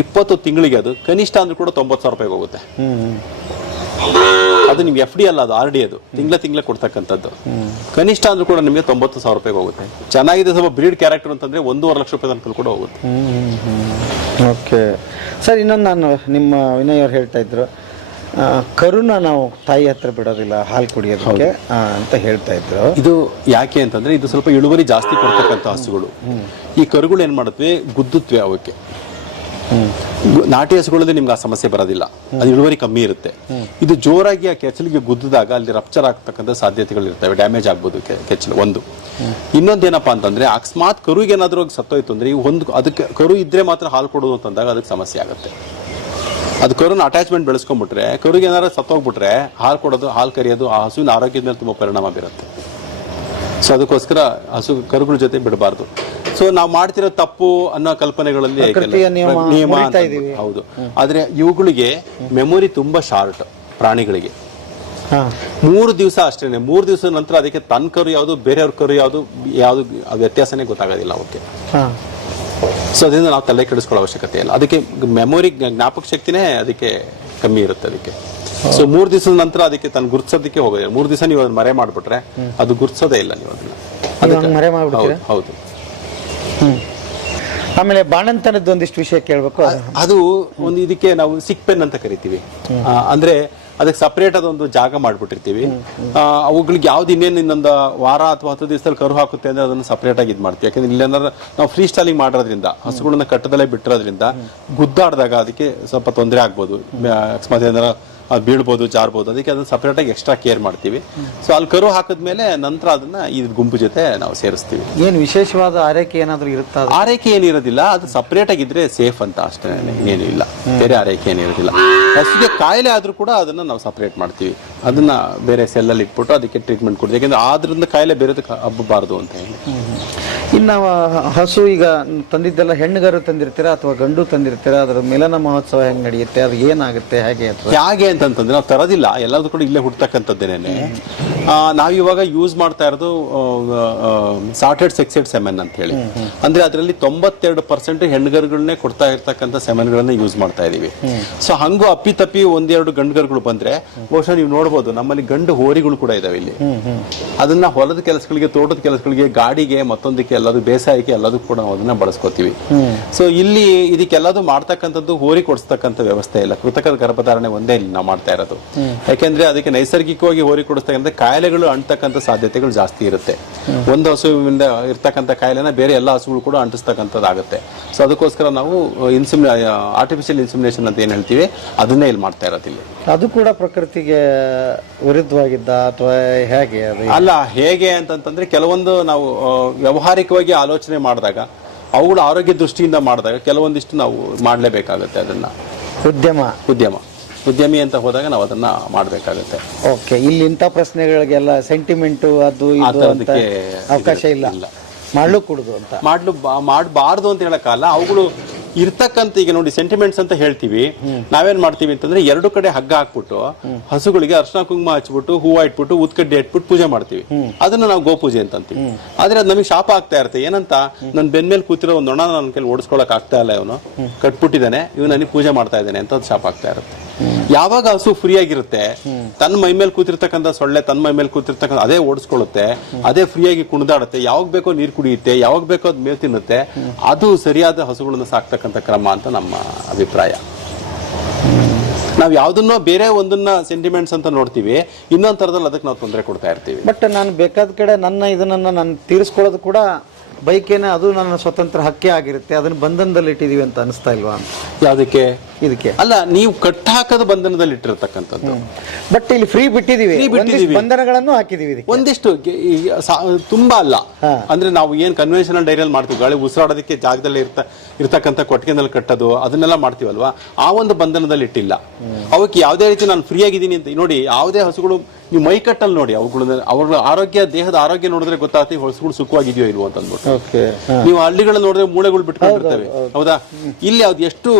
20 ತಿಂಗಳಿಗೆ ಅದು ಕನಿಷ್ಠ ಅಂದ್ರೂ ಕೂಡ 90,000 ರೂಪಾಯಿಗೆ ಹೋಗುತ್ತೆ. ಅದು ನಿಮ್ಗೆ FD ಅಲ್ಲ, ಅದು RD. ಅದು ತಿಂಗಳ ಕೊಡ್ತಕ್ಕಂಥದ್ದು. ಕನಿಷ್ಠ ಅಂದ್ರೂ ಕೂಡ ನಿಮಗೆ 90,000 ರೂಪಾಯಿಗೆ ಹೋಗುತ್ತೆ. ಚೆನ್ನಾಗಿದೆ ಸ್ವಲ್ಪ ಬ್ರೀಡ್ ಕ್ಯಾರೆಕ್ಟರ್ ಅಂತಂದ್ರೆ 1.5 ಲಕ್ಷ ರೂಪಾಯಿ ತನಕ ಕೂಡ ಹೋಗುತ್ತೆ. ಓಕೆ ಸರ್, ಇನ್ನೊಂದು ನಾನು ನಿಮ್ಮ ವಿನಯ್ ಅವ್ರು ಹೇಳ್ತಾ ಇದ್ರು, ಕರುನ ನಾವು ತಾಯಿ ಹತ್ರ ಬಿಡೋದಿಲ್ಲ ಹಾಲು ಕುಡಿಯೋದಕ್ಕೆ ಅಂತ ಹೇಳ್ತಾ ಇದ್ರು. ಇದು ಯಾಕೆ ಅಂತಂದ್ರೆ ಇದು ಸ್ವಲ್ಪ ಇಳುವರಿ ಜಾಸ್ತಿ ಕೊಡ್ತಕ್ಕಂಥ ಹಸುಗಳು. ಈ ಕರುಗಳು ಏನ್ ಮಾಡುತ್ತವೆ, ಗುದ್ದುತ್ತವೆ. ಅವಕ್ಕೆ ನಾಟಿ ಹಸುಗಳಲ್ಲಿ ನಿಮ್ಗೆ ಆ ಸಮಸ್ಯೆ ಬರೋದಿಲ್ಲ, ಅದು ಇಳುವರಿ ಕಮ್ಮಿ ಇರುತ್ತೆ. ಇದು ಜೋರಾಗಿ ಆ ಕೆಚ್ಚಲಿಗೆ ಗುದ್ದಿದಾಗ ಅಲ್ಲಿ ರಪ್ಚರ್ ಆಗ್ತಕ್ಕಂಥ ಸಾಧ್ಯತೆಗಳು ಇರ್ತವೆ, ಡ್ಯಾಮೇಜ್ ಆಗ್ಬೋದು ಕೆಚ್ಚಲು. ಒಂದು ಇನ್ನೊಂದೇನಪ್ಪಾ ಅಂತಂದ್ರೆ, ಅಕಸ್ಮಾತ್ ಕರುಗೆ ಏನಾದ್ರೂ ಸತ್ತೋಯ್ತು ಅಂದ್ರೆ ಅದಕ್ಕೆ ಕರು ಇದ್ರೆ ಮಾತ್ರ ಹಾಲು ಕೊಡೋದು ಅಂತಂದಾಗ ಅದಕ್ಕೆ ಸಮಸ್ಯೆ ಆಗುತ್ತೆ. ಅದು ಕರುನ ಅಟ್ಯಾಚ್ಮೆಂಟ್ ಬೆಳೆಸ್ಕೊಂಡ್ಬಿಟ್ರೆ ಕರುಗೆ ಏನಾದ್ರು ಸತ್ತೋಗ್ಬಿಟ್ರೆ ಹಾಲು ಕೊಡೋದು ಹಾಲು ಕರಿಯೋದು ಆ ಹಸುವಿನ ಆರೋಗ್ಯದ ಮೇಲೆ ತುಂಬ ಪರಿಣಾಮ ಬೀರುತ್ತೆ. ಸೊ ಅದಕ್ಕೋಸ್ಕರ ಹಸು ಕರುಗಳ ಜೊತೆ ಬಿಡಬಾರ್ದು. ಸೊ ನಾವು ಮಾಡ್ತಿರೋ ತಪ್ಪು ಅನ್ನೋ ಕಲ್ಪನೆಗಳಲ್ಲಿ ನಿಯಮ ಅಂತ ಹೌದು. ಆದ್ರೆ ಇವುಗಳಿಗೆ ಮೆಮೊರಿ ತುಂಬಾ ಶಾರ್ಟ್. ಪ್ರಾಣಿಗಳಿಗೆ 3 ದಿವಸ ಅಷ್ಟೇನೆ. 3 ದಿವಸದ ನಂತರ ಅದಕ್ಕೆ ತನ್ನ ಕರು ಯಾವುದು ಬೇರೆಯವ್ರ ಕರು ಯಾವುದು ವ್ಯತ್ಯಾಸನೇ ಗೊತ್ತಾಗೋದಿಲ್ಲ ಅವಕ್ಕೆ. ಸೊ ಅದರಿಂದ ನಾವು ತಲೆ ಕೆಡಿಸ್ಕೊಳ್ಳೋ ಅವಶ್ಯಕತೆ ಇಲ್ಲ. ಅದಕ್ಕೆ ಮೆಮೊರಿ ಜ್ಞಾಪಕ ಶಕ್ತಿನೇ ಅದಕ್ಕೆ ಕಮ್ಮಿ ಇರುತ್ತೆ ಅದಕ್ಕೆ. ಸೊ 3 ದಿವಸದ ನಂತರ ಅದಕ್ಕೆ ತನ್ನ ಗುರ್ತಿಸೋದಕ್ಕೆ ಹೋಗೋದಿಲ್ಲ. 3 ದಿವಸ ನೀವು ಅದನ್ನ ಮರೆ ಮಾಡ್ಬಿಟ್ರೆ ಅದು ಗುರ್ತಿಸೋದೇ ಇಲ್ಲ ನೀವು ಅದನ್ನ. ಹೌದು. ಆಮೇಲೆ ಬಾಣಂತನದ್ದು ಒಂದಿಷ್ಟು ವಿಷಯ ಕೇಳಬೇಕು. ಅದು ಒಂದು ಇದಕ್ಕೆ ನಾವು ಸಿಕ್ ಪೆನ್ ಅಂತ ಕರಿತೀವಿ. ಅಂದ್ರೆ ಅದಕ್ಕೆ ಸಪರೇಟ್ ಅದೊಂದು ಜಾಗ ಮಾಡ್ಬಿಟ್ಟಿರ್ತೀವಿ. ಅವುಗಳಿಗೆ ಯಾವ್ದು ಇನ್ನೊಂದು ವಾರ ಅಥವಾ 10 ದಿವಸದಲ್ಲಿ ಕರು ಹಾಕುತ್ತೆ ಅಂದ್ರೆ ಅದನ್ನ ಸಪರೇಟ್ ಆಗಿ ಇದು ಮಾಡ್ತೀವಿ. ಯಾಕಂದ್ರೆ ಇಲ್ಲೇನಾದ್ರು ನಾವು ಫ್ರೀ ಸ್ಟೈಲಿಂಗ್ ಮಾಡೋದ್ರಿಂದ ಹಸುಗಳನ್ನ ಕಟ್ಟದಲ್ಲೇ ಬಿಟ್ಟಿರೋದ್ರಿಂದ ಗುದ್ದಾಡಿದಾಗ ಅದಕ್ಕೆ ಸ್ವಲ್ಪ ತೊಂದರೆ ಆಗ್ಬೋದು. ಅಕಸ್ಮಾತ್ ಏನಾರ ಬೀಳ್ಬೋದು, ಜಾರ್ಬೋದು. ಅದಕ್ಕೆ ಅದನ್ನ ಸಪರೇಟ್ ಆಗಿ ಎಕ್ಸ್ಟ್ರಾ ಕೇರ್ ಮಾಡ್ತೀವಿ. ಸೊ ಅಲ್ಲಿ ಕರು ಹಾಕಿದ್ಮೇಲೆ ನಂತರ ಅದನ್ನ ಈ ಗುಂಪು ಜೊತೆ ನಾವು ಸೇರಿಸ್ತೀವಿ. ಏನು ವಿಶೇಷವಾದ ಆರೈಕೆ ಏನಾದ್ರು ಇರುತ್ತಾ? ಆರೈಕೆ ಏನಿರೋದಿಲ್ಲ, ಅದು ಸಪರೇಟ್ ಆಗಿದ್ರೆ ಸೇಫ್ ಅಂತ ಅಷ್ಟೇ, ಇನ್ನೇನು ಇಲ್ಲ. ಬೇರೆ ಆರೈಕೆ ಏನಿರೋದಿಲ್ಲ. ಹಸುಗೆ ಕಾಯಿಲೆ ಆದ್ರೂ ಕೂಡ ಅದನ್ನ ನಾವು ಸಪರೇಟ್ ಮಾಡ್ತೀವಿ. ಅದನ್ನ ಬೇರೆ ಸೆಲ್ಲಲ್ಲಿ ಇಟ್ಬಿಟ್ಟು ಅದಕ್ಕೆ ಟ್ರೀಟ್ಮೆಂಟ್ ಕೊಡ್ತೀವಿ. ಯಾಕಂದ್ರೆ ಆದ್ರಿಂದ ಕಾಯಿಲೆ ಬೇರೆದಕ್ಕೆ ಹಬ್ಬಬಾರ್ದು ಅಂತ ಹೇಳಿ. ಇನ್ನು ಹಸು ಈಗ ತಂದಿದ್ದೆಲ್ಲ ಹೆಣ್ಣುಗಾರು ತಂದಿರ್ತೀರಾ ಅಥವಾ ಗಂಡು ತಂದಿರ್ತೀರಾ? ಅದರ ಮಿಲನ ಮಹೋತ್ಸವ ಹೆಂಗ್ ನಡೆಯುತ್ತೆ? ಅದು ಏನಾಗುತ್ತೆ? ಹೇಗೆ ಅಂತಂದ್ರೆ ನಾವು ತರೋದಿಲ್ಲ, ಎಲ್ಲದೂ ಕೂಡ ಇಲ್ಲೇ ಹುಟ್ಟತಕ್ಕಂಥದ್ದೇನೆ. ನಾವಿವಾಗ ಯೂಸ್ ಮಾಡ್ತಾ ಇರೋದು ಸಾರ್ಟೆಡ್ ಸೆಕ್ಸೆಡ್ ಸೆಮೆನ್ ಅಂತ ಹೇಳಿ. ಅಂದ್ರೆ ಅದರಲ್ಲಿ 92% ಹೆಣ್ಣುಗರುಗಳನ್ನೇ ಕೊಡ್ತಾ ಇರ್ತಕ್ಕಂಥ ಸೆಮೆನ್ಗಳನ್ನ ಯೂಸ್ ಮಾಡ್ತಾ ಇದೀವಿ. ಸೊ ಹಂಗೂ ಅಪ್ಪಿತಪ್ಪಿ 1-2 ಗಂಡುಗರುಗಳು ಬಂದ್ರೆ ಬಹುಶಃ ನೀವು ನೋಡ್ಬೋದು, ನಮ್ಮಲ್ಲಿ ಗಂಡು ಹೋರಿಗಳು ಕೂಡ ಇದಾವೆ ಇಲ್ಲಿ. ಅದನ್ನ ಹೊಲದ ಕೆಲಸಗಳಿಗೆ, ತೋಟದ ಕೆಲಸಗಳಿಗೆ, ಗಾಡಿಗೆ, ಮತ್ತೊಂದಕ್ಕೆ, ಎಲ್ಲದು ಬೇಸಾಯಕ್ಕೆ ಎಲ್ಲದೂ ಕೂಡ ನಾವು ಅದನ್ನ ಬಳಸ್ಕೋತೀವಿ. ಸೊ ಇಲ್ಲಿ ಇದಕ್ಕೆಲ್ಲದು ಮಾಡ್ತಕ್ಕಂಥದ್ದು ಹೋರಿ ಕೊಡಿಸ್ತಕ್ಕಂಥ ವ್ಯವಸ್ಥೆ ಇಲ್ಲ. ಕೃತಕ ಗರ್ಭಧಾರಣೆ ಒಂದೇ ಇಲ್ಲಿ ನಾವು ಮಾಡ್ತಾ ಇರೋದು. ಯಾಕೆಂದ್ರೆ ಅದಕ್ಕೆ ನೈಸರ್ಗಿಕವಾಗಿ ಹೋರಿ ಕೊಡಿಸ್ತಕ್ಕಂಥ ಕಾಯಿಲೆಗಳು ಅಂಟತಕ್ಕಂಥ ಸಾಧ್ಯತೆಗಳು ಜಾಸ್ತಿ ಇರುತ್ತೆ. ಒಂದು ಹಸುವಿನಿಂದ ಇರ್ತಕ್ಕಂಥ ಕಾಯಿಲೆನ ಬೇರೆ ಎಲ್ಲ ಹಸುಗಳು ಕೂಡ ಅಂಟಿಸ್ತಕ್ಕಂಥದ್ದಾಗುತ್ತೆ. ಸೊ ಅದಕ್ಕೋಸ್ಕರ ನಾವು ಆರ್ಟಿಫಿಷಿಯಲ್ ಇನ್ಸಿಮಿನೇಷನ್ ಅಂತ ಏನ್ ಹೇಳ್ತೀವಿ ಅದನ್ನೇ ಇಲ್ಲಿ ಮಾಡ್ತಾ ಇರೋದಿಲ್ಲ. ಅದು ಕೂಡ ಪ್ರಕೃತಿಗೆ ವಿರುದ್ಧವಾಗಿದ್ದ ಅಥವಾ ಹೇಗೆ? ಅಲ್ಲ, ಹೇಗೆ ಅಂತಂತಂದ್ರೆ ಕೆಲವೊಂದು ನಾವು ವ್ಯವಹಾರಿಕವಾಗಿ ಆಲೋಚನೆ ಮಾಡಿದಾಗ, ಅವುಗಳ ಆರೋಗ್ಯ ದೃಷ್ಟಿಯಿಂದ ಮಾಡಿದಾಗ ಕೆಲವೊಂದಿಷ್ಟು ನಾವು ಮಾಡಲೇಬೇಕಾಗುತ್ತೆ. ಅದನ್ನ ಉದ್ಯಮಿ ಅಂತ ಹೋದಾಗ ನಾವು ಅದನ್ನ ಮಾಡಬೇಕಾಗುತ್ತೆ. ಓಕೆ, ಇಲ್ಲಿ ಇಂಥ ಪ್ರಶ್ನೆಗಳಿಗೆಲ್ಲ ಸೆಂಟಿಮೆಂಟು ಅದು ಇದು ಅಂತ ಅವಕಾಶ ಇಲ್ಲ. ಮಾಡ್ಲು ಕುಡುದು ಅಂತ ಮಾಡಬಾರ್ದು ಅಂತ ಹೇಳಕ್ಕಲ್ಲ. ಅವುಗಳು ಇರ್ತಕ್ಕಂಥ, ಈಗ ನೋಡಿ ಸೆಂಟಿಮೆಂಟ್ಸ್ ಅಂತ ಹೇಳ್ತೀವಿ, ನಾವೇನ್ ಮಾಡ್ತೀವಿ ಅಂತಂದ್ರೆ 2 ಕಡೆ ಹಗ್ಗ ಹಾಕ್ಬಿಟ್ಟು ಹಸುಗಳಿಗೆ ಅರ್ಶನ ಕುಂಕುಮ ಹಚ್ಬಿಟ್ಟು, ಹೂವು ಇಟ್ಬಿಟ್ಟು, ಉತ್ಕಡ್ಡಿ ಇಟ್ಬಿಟ್ಟು ಪೂಜೆ ಮಾಡ್ತೀವಿ. ಅದನ್ನ ನಾವು ಗೋಪೂಜೆ ಅಂತ ಅಂತೀವಿ. ಆದ್ರೆ ಅದು ನಮಗೆ ಶಾಪ ಆಗ್ತಾ ಇರುತ್ತೆ. ಏನಂತ, ನನ್ ಬೆನ್ಮೇಲೆ ಕೂತಿರೋ ಒಂದು ನೊಣ ನನ್ನ ಕೈಲಿ ಓಡಿಸ್ಕೊಳಕ್ ಆಗ್ತಾ ಇಲ್ಲ, ಇವನು ಕಟ್ಬಿಟ್ಟಿದ್ದಾನೆ, ಇವ್ ನನಗೆ ಪೂಜೆ ಮಾಡ್ತಾ ಇದ್ದಾನೆ ಅಂತ ಅದು ಶಾಪ ಆಗ್ತಾ ಇರುತ್ತೆ. ಯಾವಾಗ ಹಸು ಫ್ರೀ ಆಗಿರುತ್ತೆ, ತನ್ನ ಮೈ ಮೇಲೆ ಕೂತಿರ್ತಕ್ಕಂಥ ಸೊಳ್ಳೆ ತನ್ನ ಮೈ ಮೇಲೆ ಕೂತಿರ್ತಕ್ಕಂಥ ಅದೇ ಓಡಿಸ್ಕೊಳ್ಳುತ್ತೆ, ಅದೇ ಫ್ರೀಯಾಗಿ ಕುಣಿದಾಡುತ್ತೆ, ಯಾವಾಗ ಬೇಕೋ ನೀರು ಕುಡಿಯುತ್ತೆ, ಯಾವಾಗ ಬೇಕೋ ಅದು ಮೇವು ತಿನ್ನುತ್ತೆ, ಅದು ಸರಿಯಾದ ಹಸುಗಳನ್ನು ಸಾಕ್ತಕ್ಕಂಥ ಕ್ರಮ ಅಂತ ನಮ್ಮ ಅಭಿಪ್ರಾಯ. ನಾವು ಯಾವ್ದನ್ನೋ ಬೇರೆ ಒಂದನ್ನ ಸೆಂಟಿಮೆಂಟ್ಸ್ ಅಂತ ನೋಡ್ತೀವಿ, ಇನ್ನೊಂದ್ ತರದಲ್ಲಿ ಅದಕ್ಕೆ ನಾವು ತೊಂದರೆ ಕೊಡ್ತಾ ಇರ್ತೀವಿ. ಬಟ್ ನಾನು ಬೇಕಾದ ಕಡೆ ನಾನು ತೀರಿಸ್ಕೊಳ್ಳೋದು ಕೂಡ ಬೈಕೇನೆ, ಅದು ನನ್ನ ಸ್ವತಂತ್ರ ಹಕ್ಕೇ ಆಗಿರುತ್ತೆ. ಅದನ್ನ ಬಂಧನದಲ್ಲಿ ಇಟ್ಟಿದೀವಿ ಅಂತ ಅನಿಸ್ತಾ ಇಲ್ವಾ? ಯಾವ್ದಕ್ಕೆ? ಇದಕ್ಕೆ ಅಲ್ಲ, ನೀವು ಕಟ್ ಹಾಕದ ಬಂಧನದಲ್ಲಿ ಇಟ್ಟಿರ್ತಕ್ಕಂಥದ್ದು. ಬಟ್ ಇಲ್ಲಿ ಫ್ರೀ ಬಿಟ್ಟಿದೀವಿ, ಬಂಧನಗಳನ್ನು ಹಾಕಿದೀವಿ. ಒಂದಿಷ್ಟು ತುಂಬಾ ಅಲ್ಲ. ಅಂದ್ರೆ ನಾವು ಏನ್ ಕನ್ವೆನ್ಷನಲ್ ಡೈರಿಯಲ್ಲಿ ಮಾಡ್ತೀವಿ, ಗಾಳಿ ಉಸಿರಾಡೋದಕ್ಕೆ ಜಾಗದಲ್ಲಿ ಇರ್ತಕ್ಕಂಥ ಕೊಟ್ಟಿಗೆನಲ್ಲಿ ಕಟ್ಟೋದು, ಅದನ್ನೆಲ್ಲ ಮಾಡ್ತೀವಲ್ವಾ, ಆ ಒಂದು ಬಂಧನದಲ್ಲಿ ಇಟ್ಟಿಲ್ಲ. ಅವಕ್ಕೆ ಯಾವುದೇ ರೀತಿ ನಾನು ಫ್ರೀ ಆಗಿದ್ದೀನಿ ಅಂತ ನೋಡಿ, ಯಾವುದೇ ಹಸುಗಳು ನೀವು ಮೈ ಕಟ್ಟಲ್ಲಿ ನೋಡಿ, ಅವ್ರ ಆರೋಗ್ಯ, ದೇಹದ ಆರೋಗ್ಯ ನೋಡಿದ್ರೆ ಗೊತ್ತಾಗ್ತದೆ ಹಸುಗಳು ಸುಖವಾಗಿದೆಯೋ ಇಲ್ವೋ ಅಂತ ಅಂದ್ಬಿಟ್ಟು. ನೀವು ಹಳ್ಳಿಗಳಲ್ಲಿ ನೋಡಿದ್ರೆ ಮೂಳೆಗಳು ಬಿಟ್ಕೊಂಡಿರ್ತವೆ, ಹೌದಾ? ಇಲ್ಲಿ ಅದು ಎಷ್ಟು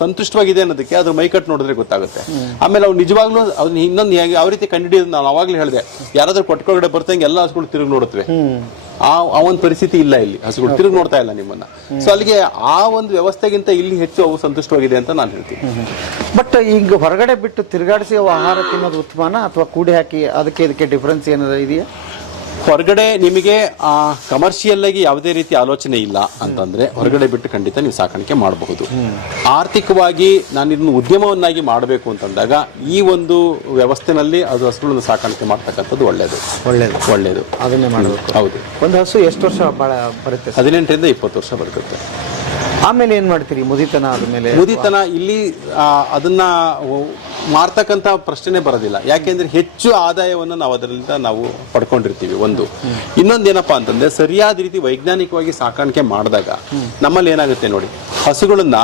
ಸಂತುಷ್ಟವಾಗಿದೆ ಅನ್ನೋದಕ್ಕೆ ಅದ್ರ ಮೈಕಟ್ಟು ನೋಡಿದ್ರೆ ಗೊತ್ತಾಗುತ್ತೆ. ಆಮೇಲೆ ಅವ್ರು ನಿಜವಾಗ್ಲೂ ಅವ್ನ ಇನ್ನೊಂದು ಯಾವ ರೀತಿ ಕಂಡಿಡಿಯೋದು, ನಾನು ಅವಾಗ್ಲೇ ಹೇಳಿದೆ, ಯಾರಾದ್ರೂ ಕೊಟ್ಕೊಳಗಡೆ ಬರ್ತಂಗೆ ಎಲ್ಲ ಹಸುಗಳು ತಿರುಗಿ ನೋಡುತ್ತವೆ. ಆ ಒಂದು ಪರಿಸ್ಥಿತಿ ಇಲ್ಲ ಇಲ್ಲಿ, ಹಸುಗಳು ತಿರುಗಿ ನೋಡ್ತಾ ಇಲ್ಲ ನಿಮ್ಮನ್ನ. ಸೊ ಅಲ್ಲಿಗೆ ಆ ಒಂದು ವ್ಯವಸ್ಥೆಗಿಂತ ಇಲ್ಲಿ ಹೆಚ್ಚು ಅವು ಸಂತುಷ್ಟವಾಗಿದೆ ಅಂತ ನಾನು ಹೇಳ್ತೀನಿ. ಬಟ್ ಈಗ ಹೊರಗಡೆ ಬಿಟ್ಟು ತಿರುಗಾಡಿಸಿ ಆಹಾರ ತಿನ್ನೋದು ಉತ್ತಮನ ಅಥವಾ ಕೂಡಿ ಹಾಕಿ ಅದಕ್ಕೆ ಇದಕ್ಕೆ ಡಿಫ್ರೆನ್ಸ್ ಏನಾದ್ರು ಇದೆಯಾ? ಹೊರಗಡೆ ನಿಮಗೆ ಕಮರ್ಷಿಯಲ್ ಆಗಿ ಯಾವುದೇ ರೀತಿ ಆಲೋಚನೆ ಇಲ್ಲ ಅಂತಂದ್ರೆ ಹೊರಗಡೆ ಬಿಟ್ಟು ಖಂಡಿತ ನೀವು ಸಾಕಾಣಿಕೆ ಮಾಡಬಹುದು. ಆರ್ಥಿಕವಾಗಿ ನಾನು ಇದನ್ನು ಉದ್ಯಮವನ್ನಾಗಿ ಮಾಡಬೇಕು ಅಂತಂದಾಗ ಈ ಒಂದು ವ್ಯವಸ್ಥೆನಲ್ಲಿ ಅದು ಹಸುಗಳನ್ನು ಸಾಕಾಣಿಕೆ ಮಾಡ್ತಕ್ಕಂಥದ್ದು ಒಳ್ಳೇದು. ಅದನ್ನೇ ಮಾಡಬೇಕು. ಹೌದು. ಒಂದು ಹಸು ಎಷ್ಟು ವರ್ಷ ಬರುತ್ತೆ? 18 ರಿಂದ 20 ವರ್ಷ ಬರುತ್ತೆ. ಆಮೇಲೆ ಏನ್ ಮಾಡ್ತೀರಿ? ಮುದಿತನ ಇಲ್ಲಿ ಅದನ್ನ ಮಾರ್ತಕ್ಕಂಥ ಪ್ರಶ್ನೆ ಬರೋದಿಲ್ಲ. ಯಾಕೆಂದ್ರೆ ಹೆಚ್ಚು ಆದಾಯವನ್ನು ನಾವು ಅದರಿಂದ ನಾವು ಪಡ್ಕೊಂಡಿರ್ತೀವಿ. ಇನ್ನೊಂದೇನಪ್ಪಾ ಅಂತಂದ್ರೆ ಸರಿಯಾದ ರೀತಿ ವೈಜ್ಞಾನಿಕವಾಗಿ ಸಾಕಾಣಿಕೆ ಮಾಡಿದಾಗ ನಮ್ಮಲ್ಲಿ ಏನಾಗುತ್ತೆ ನೋಡಿ, ಹಸುಗಳನ್ನ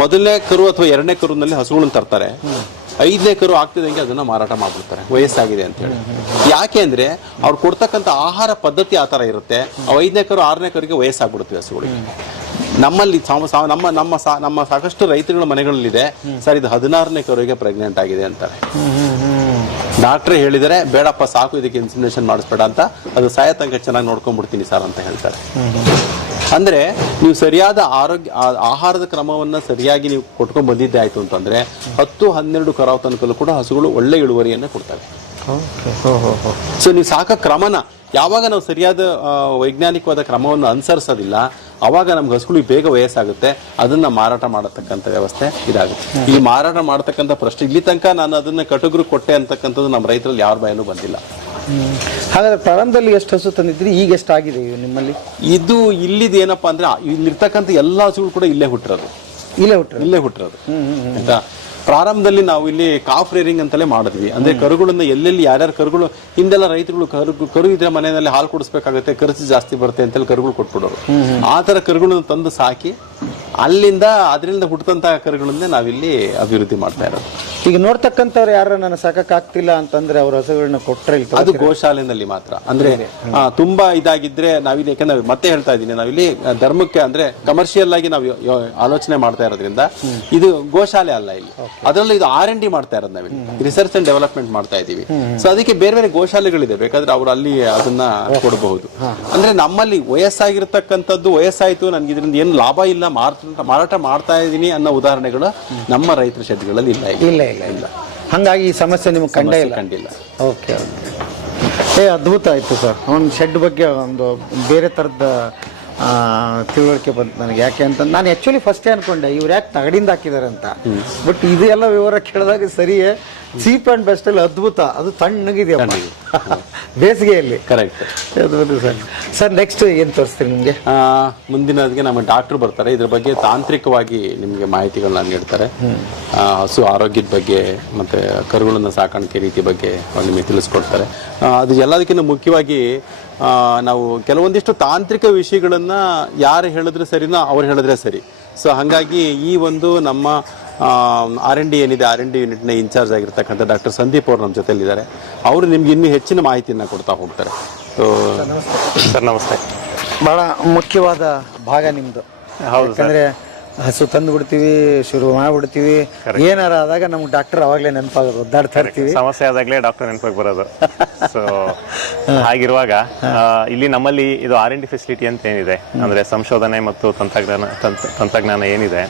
ಮೊದಲನೇ ಕರು ಅಥವಾ ಎರಡನೇ ಕರುನಲ್ಲಿ ಹಸುಗಳನ್ನು ತರ್ತಾರೆ, 5ನೇ ಕರು ಆಗ್ತಿದಂಗೆ ಅದನ್ನ ಮಾರಾಟ ಮಾಡ್ಬಿಡ್ತಾರೆ ವಯಸ್ಸಾಗಿದೆ ಅಂತ ಹೇಳಿ. ಯಾಕೆ ಅಂದ್ರೆ ಅವ್ರು ಕೊಡ್ತಕ್ಕಂಥ ಆಹಾರ ಪದ್ಧತಿ ಆ ತರ ಇರುತ್ತೆ. 5ನೇ ಕರು 6ನೇ ಕರುಗೆ ವಯಸ್ಸಾಗ್ಬಿಡುತ್ತೆ ಹಸುಗಳಿಗೆ. ನಮ್ಮಲ್ಲಿ ನಮ್ಮ ಸಾಕಷ್ಟು ರೈತರುಗಳ ಮನೆಗಳಲ್ಲಿದೆ ಸರ್, ಇದು 16ನೇ ಕರುವಿಗೆ ಪ್ರೆಗ್ನೆಂಟ್ ಆಗಿದೆ ಅಂತಾರೆ. ಡಾಕ್ಟ್ರೇ ಹೇಳಿದರೆ ಬೇಡಪ್ಪ ಸಾಕು, ಇದಕ್ಕೆ ಇನ್ಸಿಮಿನೇಷನ್ ಮಾಡಿಸ್ಬೇಡ ಅಂತ, ಅದು ಸಾಯ ತನಕ ಚೆನ್ನಾಗಿ ನೋಡ್ಕೊಂಡ್ಬಿಡ್ತೀನಿ ಸರ್ ಅಂತ ಹೇಳ್ತಾರೆ. ಅಂದ್ರೆ ನೀವು ಸರಿಯಾದ ಆಹಾರದ ಕ್ರಮವನ್ನ ಸರಿಯಾಗಿ ನೀವು ಕೊಟ್ಕೊಂಡ್ ಬಂದಿದ್ದೆ ಆಯ್ತು ಅಂತಂದ್ರೆ 10-12 ಕರಾವ್ ತನಕಲ್ಲೂ ಕೂಡ ಹಸುಗಳು ಒಳ್ಳೆ ಇಳುವರಿಯನ್ನ ಕೊಡ್ತವೆ. ಸೊ ನೀವು ಸಾಕ ಕ್ರಮನ ಯಾವಾಗ ನಾವು ಸರಿಯಾದ ವೈಜ್ಞಾನಿಕವಾದ ಕ್ರಮವನ್ನು ಅನುಸರಿಸೋದಿಲ್ಲ, ಅವಾಗ ನಮ್ಗೆ ಹಸುಗಳಿಗೆ ಬೇಗ ವಯಸ್ಸಾಗುತ್ತೆ, ಅದನ್ನ ಮಾರಾಟ ಮಾಡತಕ್ಕಂಥ ವ್ಯವಸ್ಥೆ ಇದಾಗುತ್ತೆ. ಈ ಮಾರಾಟ ಮಾಡತಕ್ಕಂಥ ಪ್ರಶ್ನೆ ಇಲ್ಲಿ ತನಕ ನಾನು ಅದನ್ನ ಕಟುಗರು ಕೊಟ್ಟೆ ಅಂತಕ್ಕಂಥದ್ದು ನಮ್ಮ ರೈತರಲ್ಲಿ ಯಾರ ಬಾಯಲ್ಲೂ ಬಂದಿಲ್ಲ. ಹಾಗಾದ್ರೆ ಪ್ರಾರಂಭದಲ್ಲಿ ಎಷ್ಟು ಹಸು ತಂದಿದ್ರಿ, ಈಗ ಎಷ್ಟಾಗಿದೆ ನಿಮ್ಮಲ್ಲಿ? ಇದು ಇಲ್ಲಿದ್ ಏನಪ್ಪಾ ಅಂದ್ರೆ ಇಲ್ಲಿರ್ತಕ್ಕಂಥ ಎಲ್ಲಾ ಹಸುಗಳು ಕೂಡ ಇಲ್ಲೇ ಹುಟ್ಟಿರೋದು. ಆಯ್ತಾ? ಪ್ರಾರಂಭದಲ್ಲಿ ನಾವು ಇಲ್ಲಿ ಕಾಫ್ ರೇರಿಂಗ್ ಅಂತಲೇ ಮಾಡಿದ್ವಿ. ಅಂದ್ರೆ ಕರುಗಳನ್ನ ಎಲ್ಲೆಲ್ಲಿ ಯಾರ್ಯಾರು ಕರುಗಳು, ಹಿಂದೆಲ್ಲ ರೈತರುಗಳು ಕರು ಇದ್ರೆ ಮನೆಯಲ್ಲಿ ಹಾಲು ಕೊಡಿಸ್ಬೇಕಾಗುತ್ತೆ, ಖರ್ಚು ಜಾಸ್ತಿ ಬರುತ್ತೆ ಅಂತೇಳಿ ಕರುಗಳು ಕೊಟ್ಬಿಡೋರು. ಆ ತರ ಕರುಗಳನ್ನು ತಂದು ಸಾಕಿ ಅದರಿಂದ ಹುಟ್ಟಂತಹ ಕರುಗಳನ್ನೇ ನಾವಿಲ್ಲಿ ಅಭಿವೃದ್ಧಿ ಮಾಡ್ತಾ ಇರೋದು. ಈಗ ನೋಡ್ತಕ್ಕಂಥವ್ರು ಯಾರು ನಾನು ಸಾಕಾಗ್ತಿಲ್ಲ ಅಂತಂದ್ರೆ ಅವ್ರ ಹಸುಗಳನ್ನ ಕೊಟ್ರೆ ಅದು ಗೋಶಾಲೆನಲ್ಲಿ ಮಾತ್ರ. ಅಂದ್ರೆ ತುಂಬಾ ಇದಾಗಿದ್ರೆ ನಾವಿಲ್ಲಿ, ಯಾಕಂದ್ರೆ ಮತ್ತೆ ಹೇಳ್ತಾ ಇದ್ದೀನಿ, ನಾವಿಲ್ಲಿ ಧರ್ಮಕ್ಕೆ ಅಂದ್ರೆ ಕಮರ್ಷಿಯಲ್ ಆಗಿ ನಾವು ಆಲೋಚನೆ ಮಾಡ್ತಾ ಇರೋದ್ರಿಂದ ಇದು ಗೋಶಾಲೆ ಅಲ್ಲ. ಇಲ್ಲಿ ಅದರಲ್ಲಿ ಇದು R&D ಮಾಡ್ತಾ ಇರೋದು, ನಾವಿಲ್ಲಿ ರಿಸರ್ಚ್ ಅಂಡ್ ಡೆವಲಪ್ಮೆಂಟ್ ಮಾಡ್ತಾ ಇದೀವಿ. ಸೊ ಅದಕ್ಕೆ ಬೇರೆ ಬೇರೆ ಗೋಶಾಲೆಗಳಿದೆ, ಬೇಕಾದ್ರೆ ಅವ್ರು ಅಲ್ಲಿ ಅದನ್ನ ಕೊಡಬಹುದು. ಅಂದ್ರೆ ನಮ್ಮಲ್ಲಿ ವಯಸ್ಸಾಗಿರ್ತಕ್ಕಂಥದ್ದು, ವಯಸ್ಸಾಯ್ತು ನನ್ಗೆ ಇದರಿಂದ ಏನು ಲಾಭ ಇಲ್ಲ, ಮಾರಾಟ ಮಾಡ್ತಾ ಇದೀನಿ ಅನ್ನೋ ಉದಾಹರಣೆಗಳು ನಮ್ಮ ರೈತರ ಶೆಡ್ಗಳಲ್ಲಿ ಇಲ್ಲ. ಹಂಗಾಗಿ ಈ ಸಮಸ್ಯೆ ನಿಮ್ಗೆ ಕಂಡಿಲ್ಲ. ಓಕೆ, ಅದ್ಭುತ ಆಯ್ತು ಸರ್. ಒಂದು ಶೆಡ್ ಬಗ್ಗೆ ಒಂದು ಬೇರೆ ತರದ ತಿಳುವಳಿಕೆ ಬಂತು ನನಗೆ. ಯಾಕೆ ಅಂತ ನಾನು ಆಕ್ಚುಲಿ ಫಸ್ಟೇ ಅನ್ಕೊಂಡೆ ಇವ್ರು ಯಾಕೆ ತಗಡಿಂದ ಹಾಕಿದ್ದಾರೆ ಅಂತ. ಬಟ್ ಇದೆಲ್ಲ ವಿವರ ಕೇಳಿದಾಗ ಸರಿಯೇ, ಚೀಪ್ ಅಂಡ್ ಬೆಸ್ಟ್ ಅಲ್ಲಿ ಅದ್ಭುತ. ಅದು ತಣ್ಣಗಿದೆ ಬೇಸಿಗೆಯಲ್ಲಿ. ಕರೆಕ್ಟ್. ಸರ್ ನೆಕ್ಸ್ಟ್ ಏನ್ ತೋರಿಸ್ತೀನಿ ನಿಮ್ಗೆ? ಮುಂದಿನದಕ್ಕೆ ನಮ್ಮ ಡಾಕ್ಟರ್ ಬರ್ತಾರೆ, ಇದ್ರ ಬಗ್ಗೆ ತಾಂತ್ರಿಕವಾಗಿ ನಿಮ್ಗೆ ಮಾಹಿತಿಗಳನ್ನ ನೀಡ್ತಾರೆ. ಹಸು ಆರೋಗ್ಯದ ಬಗ್ಗೆ ಮತ್ತೆ ಕರುಗಳನ್ನ ಸಾಕಾಣಿಕೆ ರೀತಿ ಬಗ್ಗೆ ನಿಮಗೆ ತಿಳಿಸ್ಕೊಡ್ತಾರೆ. ಅದು ಎಲ್ಲದಕ್ಕಿಂತ ಮುಖ್ಯವಾಗಿ ನಾವು ಕೆಲವೊಂದಿಷ್ಟು ತಾಂತ್ರಿಕ ವಿಷಯಗಳನ್ನ ಯಾರು ಹೇಳಿದ್ರೆ ಸರಿನೋ ಅವ್ರು ಹೇಳಿದ್ರೆ ಸರಿ. ಸೊ ಹಾಗಾಗಿ ಈ ಒಂದು ನಮ್ಮ R&D ಏನಿದೆ, R&D ಯೂನಿಟ್ನ ಇನ್ಚಾರ್ಜ್ ಆಗಿರ್ತಕ್ಕಂಥ ಡಾಕ್ಟರ್ ಸಂದೀಪ್ ಅವರು ನಮ್ಮ ಜೊತೆಲಿದ್ದಾರೆ. ಅವರು ನಿಮ್ಗೆ ಇನ್ನೂ ಹೆಚ್ಚಿನ ಮಾಹಿತಿಯನ್ನು ಕೊಡ್ತಾ ಹೋಗ್ತಾರೆ. ಸೊ ಸರ್ ನಮಸ್ತೆ. ಬಹಳ ಮುಖ್ಯವಾದ ಭಾಗ ನಿಮ್ದು. ಯಾಕಂದ್ರೆ ಹಸು ತಂದು ಬಿಡ್ತೀವಿ, ಶುರು ಮಾಡ್ಬಿಡ್ತೀವಿ, ಏನಾರ ಆದಾಗ ನಮ್ಗೆ ಡಾಕ್ಟರ್ ಅವಾಗಲೇ ನೆನಪಾಗೋದು, ಒದ್ದಾಡ್ತಾ ಇರ್ತೀವಿ. ಸಮಸ್ಯೆ ಆದಾಗಲೇ ಡಾಕ್ಟರ್ ನೆನಪಾಗಿ ಬರೋದು. ಸೊ ಹಾಗಿರುವಾಗ ಇಲ್ಲಿ ನಮ್ಮಲ್ಲಿ ಇದು R&D ಫೆಸಿಲಿಟಿ ಅಂತ ಏನಿದೆ, ಅಂದ್ರೆ ಸಂಶೋಧನೆ ಮತ್ತು ತಂತ್ರಜ್ಞಾನ ಏನಿದೆ,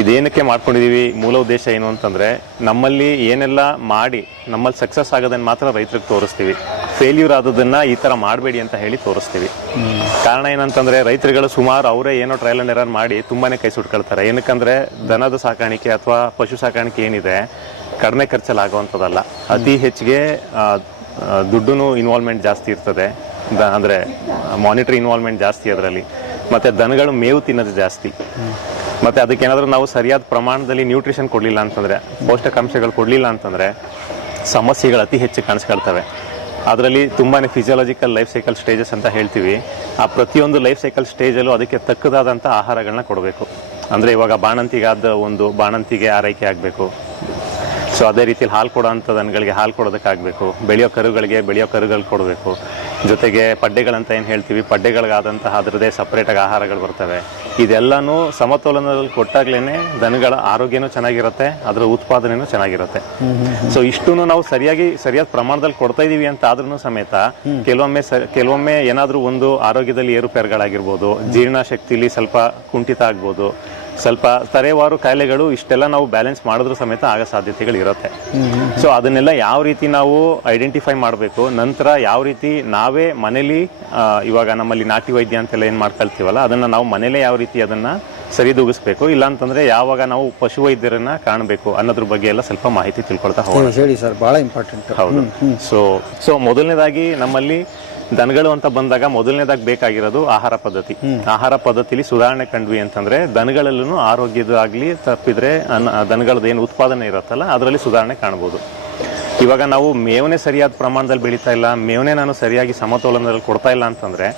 ಇದೇನಕ್ಕೆ ಮಾಡ್ಕೊಂಡಿದೀವಿ, ಮೂಲ ಉದ್ದೇಶ ಏನು ಅಂತಂದ್ರೆ ನಮ್ಮಲ್ಲಿ ಏನೆಲ್ಲ ಮಾಡಿ ನಮ್ಮಲ್ಲಿ ಸಕ್ಸಸ್ ಆಗೋದನ್ನ ಮಾತ್ರ ರೈತರಿಗೆ ತೋರಿಸ್ತೀವಿ. ಫೇಲ್ಯೂರ್ ಆದದನ್ನ ಈ ತರ ಮಾಡಬೇಡಿ ಅಂತ ಹೇಳಿ ತೋರಿಸ್ತೀವಿ. ಕಾರಣ ಏನಂತಂದ್ರೆ ರೈತರುಗಳು ಸುಮಾರು ಅವರೇ ಏನೋ ಟ್ರಯಲ್ ಅಂಡ್ ಎರರ್ ಮಾಡಿ ತುಂಬಾನೇ ಕೈ ಸುಟ್ಕೊಳ್ತಾರೆ. ಏನಕ್ಕಂದ್ರೆ ದನದ ಸಾಕಾಣಿಕೆ ಅಥವಾ ಪಶು ಸಾಕಾಣಿಕೆ ಏನಿದೆ ಕಡಿಮೆ ಖರ್ಚಲ್ಲಿ ಆಗುವಂಥದ್ದಲ್ಲ. ಅತಿ ಹೆಚ್ಚಿಗೆ ದುಡ್ಡು ಇನ್ವಾಲ್ವ್ಮೆಂಟ್ ಜಾಸ್ತಿ ಇರ್ತದೆ, ಅಂದ್ರೆ ಮಾನಿಟರಿ ಇನ್ವಾಲ್ವ್ಮೆಂಟ್ ಜಾಸ್ತಿ ಅದರಲ್ಲಿ. ಮತ್ತೆ ದನಗಳು ಮೇವು ತಿನ್ನೋದು ಜಾಸ್ತಿ. ಮತ್ತೆ ಅದಕ್ಕೇನಾದ್ರೂ ನಾವು ಸರಿಯಾದ ಪ್ರಮಾಣದಲ್ಲಿ ನ್ಯೂಟ್ರಿಷನ್ ಕೊಡಲಿಲ್ಲ ಅಂತಂದ್ರೆ, ಪೌಷ್ಟಿಕಾಂಶಗಳು ಕೊಡಲಿಲ್ಲ ಅಂತಂದ್ರೆ ಸಮಸ್ಯೆಗಳು ಅತಿ ಹೆಚ್ಚು ಕಾಣಿಸ್ಕೊಳ್ತವೆ. ಅದರಲ್ಲಿ ತುಂಬಾನೇ ಫಿಸಿಯಾಲಜಿಕಲ್ ಲೈಫ್ ಸೈಕಲ್ ಸ್ಟೇಜಸ್ ಅಂತ ಹೇಳ್ತೀವಿ. ಆ ಪ್ರತಿಯೊಂದು ಲೈಫ್ ಸೈಕಲ್ ಸ್ಟೇಜಲ್ಲೂ ಅದಕ್ಕೆ ತಕ್ಕದಾದಂಥ ಆಹಾರಗಳನ್ನ ಕೊಡಬೇಕು. ಅಂದ್ರೆ ಇವಾಗ ಬಾಣಂತಿಗೆ ಆರೈಕೆ ಆಗಬೇಕು. ಸೊ ಅದೇ ರೀತಿಯಲ್ಲಿ ಹಾಲು ಕೊಡೋ ಅಂಥ ದನಗಳಿಗೆ ಹಾಲು ಕೊಡೋದಕ್ಕಾಗಬೇಕು, ಬೆಳೆಯೋ ಕರುಗಳು ಕೊಡಬೇಕು. ಜೊತೆಗೆ ಪಡ್ಡೆಗಳಂತ ಏನು ಹೇಳ್ತೀವಿ, ಪಡ್ಡೆಗಳಿಗಾದಂತಹ ಅದರದೇ ಸಪ್ರೇಟಾಗಿ ಆಹಾರಗಳು ಬರ್ತವೆ. ಇದೆಲ್ಲನೂ ಸಮತೋಲನದಲ್ಲಿ ಕೊಟ್ಟಾಗ್ಲೇನೆ ದನಗಳ ಆರೋಗ್ಯನೂ ಚೆನ್ನಾಗಿರುತ್ತೆ, ಅದರ ಉತ್ಪಾದನೆನೂ ಚೆನ್ನಾಗಿರುತ್ತೆ. ಸೊ ಇಷ್ಟನ್ನು ನಾವು ಸರಿಯಾದ ಪ್ರಮಾಣದಲ್ಲಿ ಕೊಡ್ತಾ ಇದೀವಿ ಅಂತ ಆದ್ರೂ ಸಮೇತ ಕೆಲವೊಮ್ಮೆ ಏನಾದ್ರೂ ಒಂದು ಆರೋಗ್ಯದಲ್ಲಿ ಏರುಪೇರುಗಳಾಗಿರ್ಬೋದು, ಜೀರ್ಣಶಕ್ತಿಲಿ ಸ್ವಲ್ಪ ಕುಂಠಿತ ಆಗ್ಬೋದು, ಸ್ವಲ್ಪ ತಲೆವಾರು ಕಾಯಿಲೆಗಳು, ಇಷ್ಟೆಲ್ಲ ನಾವು ಬ್ಯಾಲೆನ್ಸ್ ಮಾಡಿದ್ರೂ ಸಮೇತ ಆಗೋ ಸಾಧ್ಯತೆಗಳು ಇರುತ್ತೆ. ಸೊ ಅದನ್ನೆಲ್ಲ ಯಾವ ರೀತಿ ನಾವು ಐಡೆಂಟಿಫೈ ಮಾಡಬೇಕು, ನಂತರ ಯಾವ ರೀತಿ ನಾವೇ ಮನೇಲಿ ಇವಾಗ ನಮ್ಮಲ್ಲಿ ನಾಟಿ ವೈದ್ಯ ಅಂತೆಲ್ಲ ಏನು ಮಾಡ್ಕೊಳ್ತೀವಲ್ಲ, ಅದನ್ನ ನಾವು ಮನೇಲೇ ಯಾವ ರೀತಿ ಅದನ್ನ ಸರಿದೂಗಿಸ್ಬೇಕು, ಇಲ್ಲ ಅಂತಂದ್ರೆ ಯಾವಾಗ ನಾವು ಪಶು ವೈದ್ಯರನ್ನ ಕಾಣಬೇಕು ಅನ್ನೋದ್ರ ಬಗ್ಗೆ ಎಲ್ಲ ಸ್ವಲ್ಪ ಮಾಹಿತಿ ತಿಳ್ಕೊಳ್ತಾ ಹೋಗೋಣ. ಹೇಳಿ ಸರ್, ಬಹಳ ಇಂಪಾರ್ಟೆಂಟ್. ಹೌದು. ಸೊ ಮೊದಲನೇದಾಗಿ ನಮ್ಮಲ್ಲಿ ದನಗಳು ಅಂತ ಬಂದಾಗ ಮೊದಲನೇದಾಗಿ ಬೇಕಾಗಿರೋದು ಆಹಾರ ಪದ್ಧತಿ. ಆಹಾರ ಪದ್ಧತಿಲಿ ಸುಧಾರಣೆ ಕಂಡ್ವಿ ಅಂತಂದ್ರೆ ದನಗಳಲ್ಲೂ ಆರೋಗ್ಯದಾಗ್ಲಿ ತಪ್ಪಿದ್ರೆ ದನಗಳದ್ದು ಏನು ಉತ್ಪಾದನೆ ಇರುತ್ತಲ್ಲ ಅದರಲ್ಲಿ ಸುಧಾರಣೆ ಕಾಣಬಹುದು. ಇವಾಗ ನಾವು ಮೇವನೆ ಸರಿಯಾದ ಪ್ರಮಾಣದಲ್ಲಿ ಬೆಳೀತಾ ಇಲ್ಲ, ಮೇವನೆ ನಾನು ಸರಿಯಾಗಿ ಸಮತೋಲನದಲ್ಲಿ ಕೊಡ್ತಾ ಇಲ್ಲ ಅಂತಂದ್ರೆ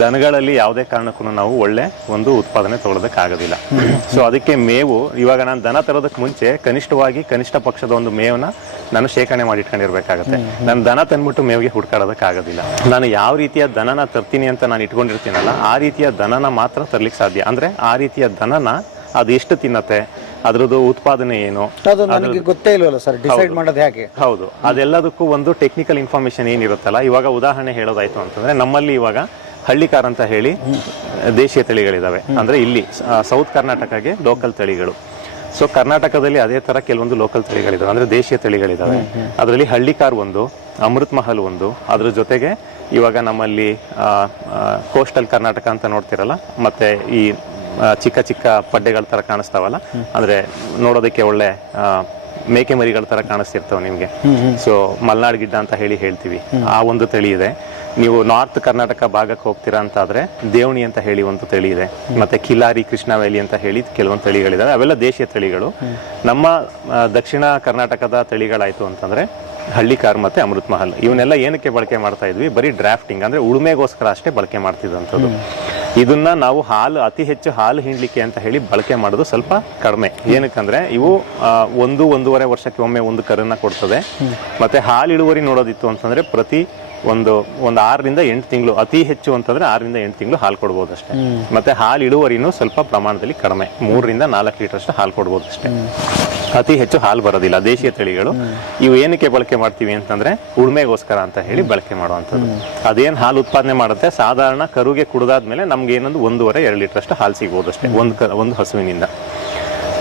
ದನಗಳಲ್ಲಿ ಯಾವುದೇ ಕಾರಣಕ್ಕೂ ನಾವು ಒಳ್ಳೆ ಒಂದು ಉತ್ಪಾದನೆ ತಗೊಳ್ಳೋದಕ್ಕಾಗೋದಿಲ್ಲ. ಸೊ ಅದಕ್ಕೆ ಮೇವು, ಇವಾಗ ನಾನು ದನ ತರೋದಕ್ಕೆ ಮುಂಚೆ ಕನಿಷ್ಠ ಪಕ್ಷದ ಒಂದು ಮೇವನ್ನ ನಾನು ಶೇಖರಣೆ ಮಾಡಿ ಇಟ್ಕೊಂಡಿರ್ಬೇಕಾಗತ್ತೆ. ನಾನು ದನ ತಂದ್ಬಿಟ್ಟು ಮೇವಿಗೆ ಹುಡ್ಕಾಡೋದಕ್ಕಾಗೋದಿಲ್ಲ. ನಾನು ಯಾವ ರೀತಿಯ ದನನ ತರ್ತೀನಿ ಅಂತ ನಾನು ಇಟ್ಕೊಂಡಿರ್ತೀನಲ್ಲ, ಆ ರೀತಿಯ ದನನ ಮಾತ್ರ ತರ್ಲಿಕ್ಕೆ ಸಾಧ್ಯ. ಅಂದ್ರೆ ಆ ರೀತಿಯ ದನನ ಅದು ಎಷ್ಟು ತಿನ್ನತ್ತೆ, ಅದ್ರದ್ದು ಉತ್ಪಾದನೆ ಏನು, ಅದು ನನಗೆ ಗೊತ್ತೇ ಇಲ್ವಲ್ಲ ಸರ್, ಡಿಸೈಡ್ ಮಾಡೋದು ಹೇಗೆ? ಹೌದು, ಅದೆಲ್ಲದಕ್ಕೂ ಒಂದು ಟೆಕ್ನಿಕಲ್ ಇನ್ಫಾರ್ಮೇಶನ್ ಏನಿರುತ್ತಲ್ಲ. ಇವಾಗ ಉದಾಹರಣೆ ಹೇಳೋದಾಯ್ತು ಅಂತಂದ್ರೆ, ನಮ್ಮಲ್ಲಿ ಇವಾಗ ಹಳ್ಳಿಕಾರ್ ಅಂತ ಹೇಳಿ ದೇಶೀಯ ತಳಿಗಳಿದಾವೆ. ಅಂದ್ರೆ ಇಲ್ಲಿ ಸೌತ್ ಕರ್ನಾಟಕಗೆ ಲೋಕಲ್ ತಳಿಗಳು. ಸೊ ಕರ್ನಾಟಕದಲ್ಲಿ ಅದೇ ತರ ಕೆಲವೊಂದು ಲೋಕಲ್ ತಳಿಗಳಿದಾವೆ, ಅಂದ್ರೆ ದೇಶೀಯ ತಳಿಗಳಿದಾವೆ. ಅದರಲ್ಲಿ ಹಳ್ಳಿಕಾರ್ ಒಂದು, ಅಮೃತ್ ಮಹಲ್ ಒಂದು, ಅದ್ರ ಜೊತೆಗೆ ಇವಾಗ ನಮ್ಮಲ್ಲಿ ಕೋಸ್ಟಲ್ ಕರ್ನಾಟಕ ಅಂತ ನೋಡ್ತಿರಲ್ಲ, ಮತ್ತೆ ಈ ಚಿಕ್ಕ ಚಿಕ್ಕ ಪಡ್ಡೆಗಳ ತರ ಕಾಣಿಸ್ತಾವಲ್ಲ, ಅಂದ್ರೆ ನೋಡೋದಕ್ಕೆ ಒಳ್ಳೆ ಮೇಕೆ ಮರಿಗಳ ತರ ಕಾಣಿಸ್ತಿರ್ತಾವ ನಿಮ್ಗೆ. ಸೊ ಮಲ್ನಾಡ್ ಗಿಡ್ಡ ಅಂತ ಹೇಳ್ತೀವಿ, ಆ ಒಂದು ತಳಿ ಇದೆ. ನೀವು ನಾರ್ತ್ ಕರ್ನಾಟಕ ಭಾಗಕ್ಕೆ ಹೋಗ್ತೀರಾ ಅಂತಾದ್ರೆ ದೇವಣಿ ಅಂತ ಹೇಳಿ ಒಂದು ತಳಿ ಇದೆ, ಮತ್ತೆ ಕಿಲಾರಿ, ಕೃಷ್ಣವೇಲಿ ಅಂತ ಹೇಳಿ ಕೆಲವೊಂದು ತಳಿಗಳಿದಾವೆ. ಅವೆಲ್ಲ ದೇಶೀಯ ತಳಿಗಳು. ನಮ್ಮ ದಕ್ಷಿಣ ಕರ್ನಾಟಕದ ತಳಿಗಳಾಯ್ತು ಅಂತಂದ್ರೆ ಹಳ್ಳಿಕಾರ್ ಮತ್ತೆ ಅಮೃತ್ ಮಹಲ್. ಇವನ್ನೆಲ್ಲ ಏನಕ್ಕೆ ಬಳಕೆ ಮಾಡ್ತಾ ಇದ್ವಿ? ಬರೀ ಡ್ರಾಫ್ಟಿಂಗ್ ಅಂದ್ರೆ ಉಳುಮೆಗೋಸ್ಕರ ಅಷ್ಟೇ ಬಳಕೆ ಮಾಡ್ತಿದ್ದಂಥದ್ದು. ಇದನ್ನ ನಾವು ಅತಿ ಹೆಚ್ಚು ಹಾಲು ಹಿಂಡ್ಲಿಕ್ಕೆ ಅಂತ ಹೇಳಿ ಬಳಕೆ ಮಾಡೋದು ಸ್ವಲ್ಪ ಕಡಿಮೆ. ಏನಕ್ಕಂದ್ರೆ ಇವು 1-1.5 ವರ್ಷಕ್ಕೆ ಒಮ್ಮೆ ಒಂದು ಕರನ್ನ ಕೊಡ್ತದೆ. ಮತ್ತೆ ಹಾಲು ಇಳುವರಿ ನೋಡೋದಿತ್ತು ಅಂತಂದ್ರೆ ಪ್ರತಿ ಒಂದು 6ರಿಂದ 8 ತಿಂಗಳು, ಅತಿ ಹೆಚ್ಚು ಅಂತಂದ್ರೆ 6ರಿಂದ 8 ತಿಂಗಳು ಹಾಲು ಕೊಡ್ಬೋದು ಅಷ್ಟೇ. ಮತ್ತೆ ಹಾಲು ಇಳುವರಿನೂ ಸ್ವಲ್ಪ ಪ್ರಮಾಣದಲ್ಲಿ ಕಡಿಮೆ, 3ರಿಂದ 4 ಲೀಟರ್ ಅಷ್ಟು ಹಾಲು ಕೊಡ್ಬೋದು ಅಷ್ಟೇ. ಅತಿ ಹೆಚ್ಚು ಹಾಲು ಬರೋದಿಲ್ಲ ದೇಶೀಯ ತಳಿಗಳು. ಇವು ಏನಕ್ಕೆ ಬಳಕೆ ಮಾಡ್ತೀವಿ ಅಂತಂದ್ರೆ ಉಳ್ಮೆಗೋಸ್ಕರ ಅಂತ ಹೇಳಿ ಬಳಕೆ ಮಾಡುವಂಥದ್ದು. ಅದೇನ್ ಹಾಲು ಉತ್ಪಾದನೆ ಮಾಡುತ್ತೆ, ಸಾಧಾರಣ ಕರುಗೆ ಕುಡಿದಾದ್ಮೇಲೆ ನಮ್ಗೆ ಏನೊಂದು 1.5-2 ಲೀಟರ್ ಅಷ್ಟು ಹಾಲು ಸಿಗ್ಬೋದು ಅಷ್ಟೇ ಒಂದು ಹಸುವಿನಿಂದ.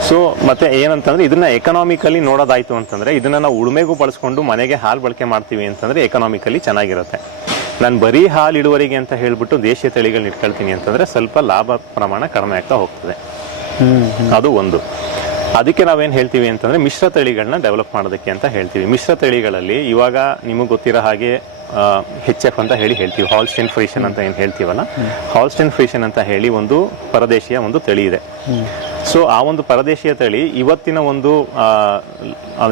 ಸೊ ಮತ್ತೆ ಏನಂತಂದ್ರೆ ಇದನ್ನ ಎಕನಾಮಿಕಲಿ ನೋಡೋದಾಯ್ತು ಅಂತಂದ್ರೆ, ಇದನ್ನ ನಾವು ಉಳುಮೆಗೂ ಬಳಸ್ಕೊಂಡು ಮನೆಗೆ ಹಾಲು ಬಳಕೆ ಮಾಡ್ತೀವಿ ಅಂತಂದ್ರೆ ಎಕನಾಮಿಕಲಿ ಚೆನ್ನಾಗಿರುತ್ತೆ. ನಾನು ಬರೀ ಹಾಲು ಇಳುವರಿಗೆ ಅಂತ ಹೇಳ್ಬಿಟ್ಟು ದೇಶೀಯ ತಳಿಗಳನ್ನ ಇಟ್ಕೊಳ್ತೀನಿ ಅಂತಂದ್ರೆ ಸ್ವಲ್ಪ ಲಾಭ ಪ್ರಮಾಣ ಕಡಿಮೆ ಆಗ್ತಾ ಹೋಗ್ತದೆ. ಅದು ಒಂದು. ಅದಕ್ಕೆ ನಾವೇನ್ ಹೇಳ್ತೀವಿ ಅಂತಂದ್ರೆ ಮಿಶ್ರ ತಳಿಗಳನ್ನ ಡೆವಲಪ್ ಮಾಡೋದಕ್ಕೆ ಅಂತ ಹೇಳ್ತೀವಿ. ಮಿಶ್ರ ತಳಿಗಳಲ್ಲಿ ಇವಾಗ ನಿಮಗೆ ಗೊತ್ತಿರೋ ಹಾಗೆ HF ಅಂತ ಹೇಳ್ತೀವಿ, ಹಾಲ್ಸ್ಟೈನ್ ಫ್ರೀಶನ್ ಅಂತ ಏನ್ ಹೇಳ್ತೀವಲ್ಲ, ಹಾಲ್ಸ್ಟೈನ್ ಫ್ರೀಶನ್ ಅಂತ ಹೇಳಿ ಒಂದು ಪರದೇಶಿಯ ಒಂದು ತಳಿ ಇದೆ. ಸೊ ಆ ಒಂದು ಪರದೇಶಿಯ ತಳಿ ಇವತ್ತಿನ ಒಂದು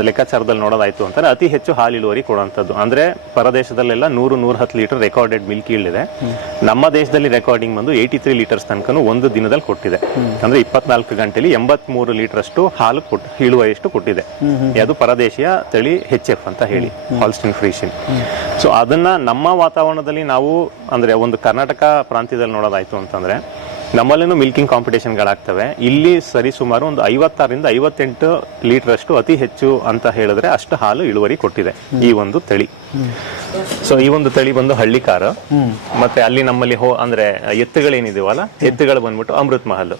ಲೆಕ್ಕಾಚಾರದಲ್ಲಿ ನೋಡೋದಾಯ್ತು ಅಂತಂದ್ರೆ ಅತಿ ಹೆಚ್ಚು ಹಾಲು ಇಳುವರಿ ಕೊಡುವಂಥದ್ದು. ಅಂದ್ರೆ ಪರದೇಶದಲ್ಲೆಲ್ಲ 100-110 ಲೀಟರ್ ರೆಕಾರ್ಡೆಡ್ ಮಿಲ್ಕ್ ಈಲ್ಡ್ ಇದೆ. ನಮ್ಮ ದೇಶದಲ್ಲಿ ರೆಕಾರ್ಡಿಂಗ್ ಬಂದು 83 ಲೀಟರ್ಸ್ ತನಕ ಒಂದು ದಿನದಲ್ಲಿ ಕೊಟ್ಟಿದೆ. ಅಂದ್ರೆ 24 ಗಂಟೆಲಿ 83 ಲೀಟರ್ ಅಷ್ಟು ಹಾಲು ಇಳುವರಿ ಅಷ್ಟು ಕೊಟ್ಟಿದೆ. ಅದು ಪರದೇಶಿಯ ತಳಿ HF ಅಂತ ಹೇಳಿ, ಹಾಲ್ಸ್ಟೈನ್ ಫ್ರೀಶನ್. ಸೊ ಅದನ್ನ ನಮ್ಮ ವಾತಾವರಣದಲ್ಲಿ ನಾವು ಅಂದ್ರೆ ಒಂದು ಕರ್ನಾಟಕ ಪ್ರಾಂತ್ಯದಲ್ಲಿ ನೋಡೋದಾಯ್ತು ಅಂತಂದ್ರೆ ನಮ್ಮಲ್ಲಿನೂ ಮಿಲ್ಕಿಂಗ್ ಕಾಂಪಿಟೇಷನ್ಗಳಾಗ್ತವೆ. ಇಲ್ಲಿ ಸರಿಸುಮಾರು ಒಂದು 56ರಿಂದ 58 ಲೀಟರ್ ಅಷ್ಟು ಅತಿ ಹೆಚ್ಚು ಅಂತ ಹೇಳಿದ್ರೆ ಅಷ್ಟು ಹಾಲು ಇಳುವರಿ ಕೊಟ್ಟಿದೆ ಈ ಒಂದು ತಳಿ. ಸೊ ಈ ಒಂದು ತಳಿ ಬಂದು ಹಳ್ಳಿಕಾರ. ಮತ್ತೆ ಅಲ್ಲಿ ನಮ್ಮಲ್ಲಿ ಅಂದ್ರೆ ಎತ್ತುಗಳೇನಿದೆವಲ್ಲ, ಎತ್ತುಗಳು ಬಂದ್ಬಿಟ್ಟು ಅಮೃತ್ ಮಹಲ್.